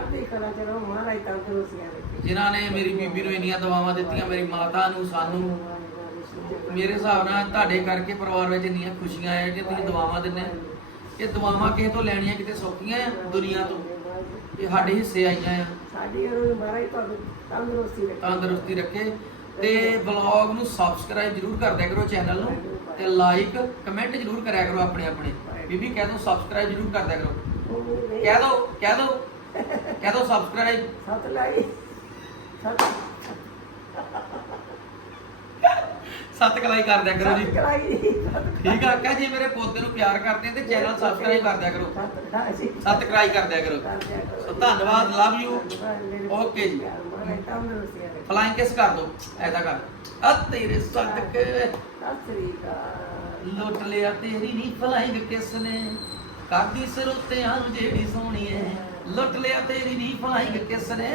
[SPEAKER 1] ਜਿਨ੍ਹਾਂ ਨੇ ਮੇਰੀ ਬੀਬੀ ਨੂੰ ਇੰਨੀਆਂ ਦੁਆਵਾਂ ਦਿੱਤੀਆਂ ਮੇਰੀ ਮਾਤਾ ਨੂੰ ਸਾਨੂੰ। ਮੇਰੇ ਹਿਸਾਬ ਨਾਲ ਤੁਹਾਡੇ ਕਰਕੇ ਪਰਿਵਾਰ ਵਿੱਚ ਇੰਨੀਆਂ ਖੁਸ਼ੀਆਂ ਆਇਆ ਕਿ ਤੁਸੀਂ ਦੁਆਵਾਂ ਦਿੰਦੇ ਆ। ਇਹ ਦੁਆਵਾਂ ਕਿਸੇ ਤੋਂ ਲੈਣੀਆਂ ਕਿਤੇ ਸੌਖੀਆਂ ਆ ਦੁਨੀਆ ਤੋਂ? ਇਹ ਸਾਡੇ ਹਿੱਸੇ ਆਈਆਂ ਆ।
[SPEAKER 2] ਸਾਡੀ ਉਹ ਮਹਾਰਾਜ ਤੁਹਾਨੂੰ ਤੰਦਰੁਸਤੀ ਰੱਖੇ।
[SPEAKER 1] ਤੰਦਰੁਸਤੀ ਰੱਖੇ। ਤੇ ਵਲੌਗ ਨੂੰ ਸਬਸਕ੍ਰਾਈਬ ਜਰੂਰ ਕਰ ਦਿਆ ਕਰੋ ਚੈਨਲ ਨੂੰ ਤੇ ਲਾਈਕ ਕਮੈਂਟ ਜਰੂਰ ਕਰਿਆ ਕਰੋ ਆਪਣੇ ਆਪਣੇ। ਬੀਬੀ ਕਹਿ ਦੋ ਸਬਸਕ੍ਰਾਈਬ ਜਰੂਰ ਕਰ ਦਿਆ ਕਰੋ। ਕਹਿ ਦੋ ਕਹਿ ਦੋ ਕਹਿ ਦੋ ਸਬਸਕ੍ਰਾਈਬ
[SPEAKER 2] ਸਤ ਲਾਈ। ਸਤ।
[SPEAKER 1] ਸੱਤ ਕਲਾਈ ਕਰ ਦਿਆ ਕਰੋ ਜੀ। ਠੀਕ ਆ ਕਹ ਜੀ ਮੇਰੇ ਪੋਤੇ ਨੂੰ ਪਿਆਰ ਕਰਦੇ ਤੇ ਚੈਨਲ ਸਬਸਕ੍ਰਾਈਬ ਕਰ ਦਿਆ ਕਰੋ।
[SPEAKER 2] ਸਤ
[SPEAKER 1] ਕਲਾਈ। ਕਰ ਦਿਆ ਕਰੋ। ਸੋ ਧੰਨਵਾਦ ਲਵ ਯੂ ਓਕੇ ਜੀ। ਫਲਾਈਂਗ ਕਿਸ ਕਰ ਦੋ? ਐਦਾ ਕਰ ਆ ਤੇਰੇ ਸਦਕੇ। ਲੁੱਟ ਲਿਆ ਤੇਰੀ ਨੀ ਫਲਾਈਂਗ ਕਿਸ ਨੇ। ਕਰਦੀ ਸਰੁੱਤਿਆਂ ਨੂੰ ਜਿਹੜੀ ਸੋਹਣੀ ਐ। ਲੁੱਟ ਲਿਆ ਤੇਰੀ ਨੀ ਫਲਾਈਂਗ ਕਿਸ ਨੇ।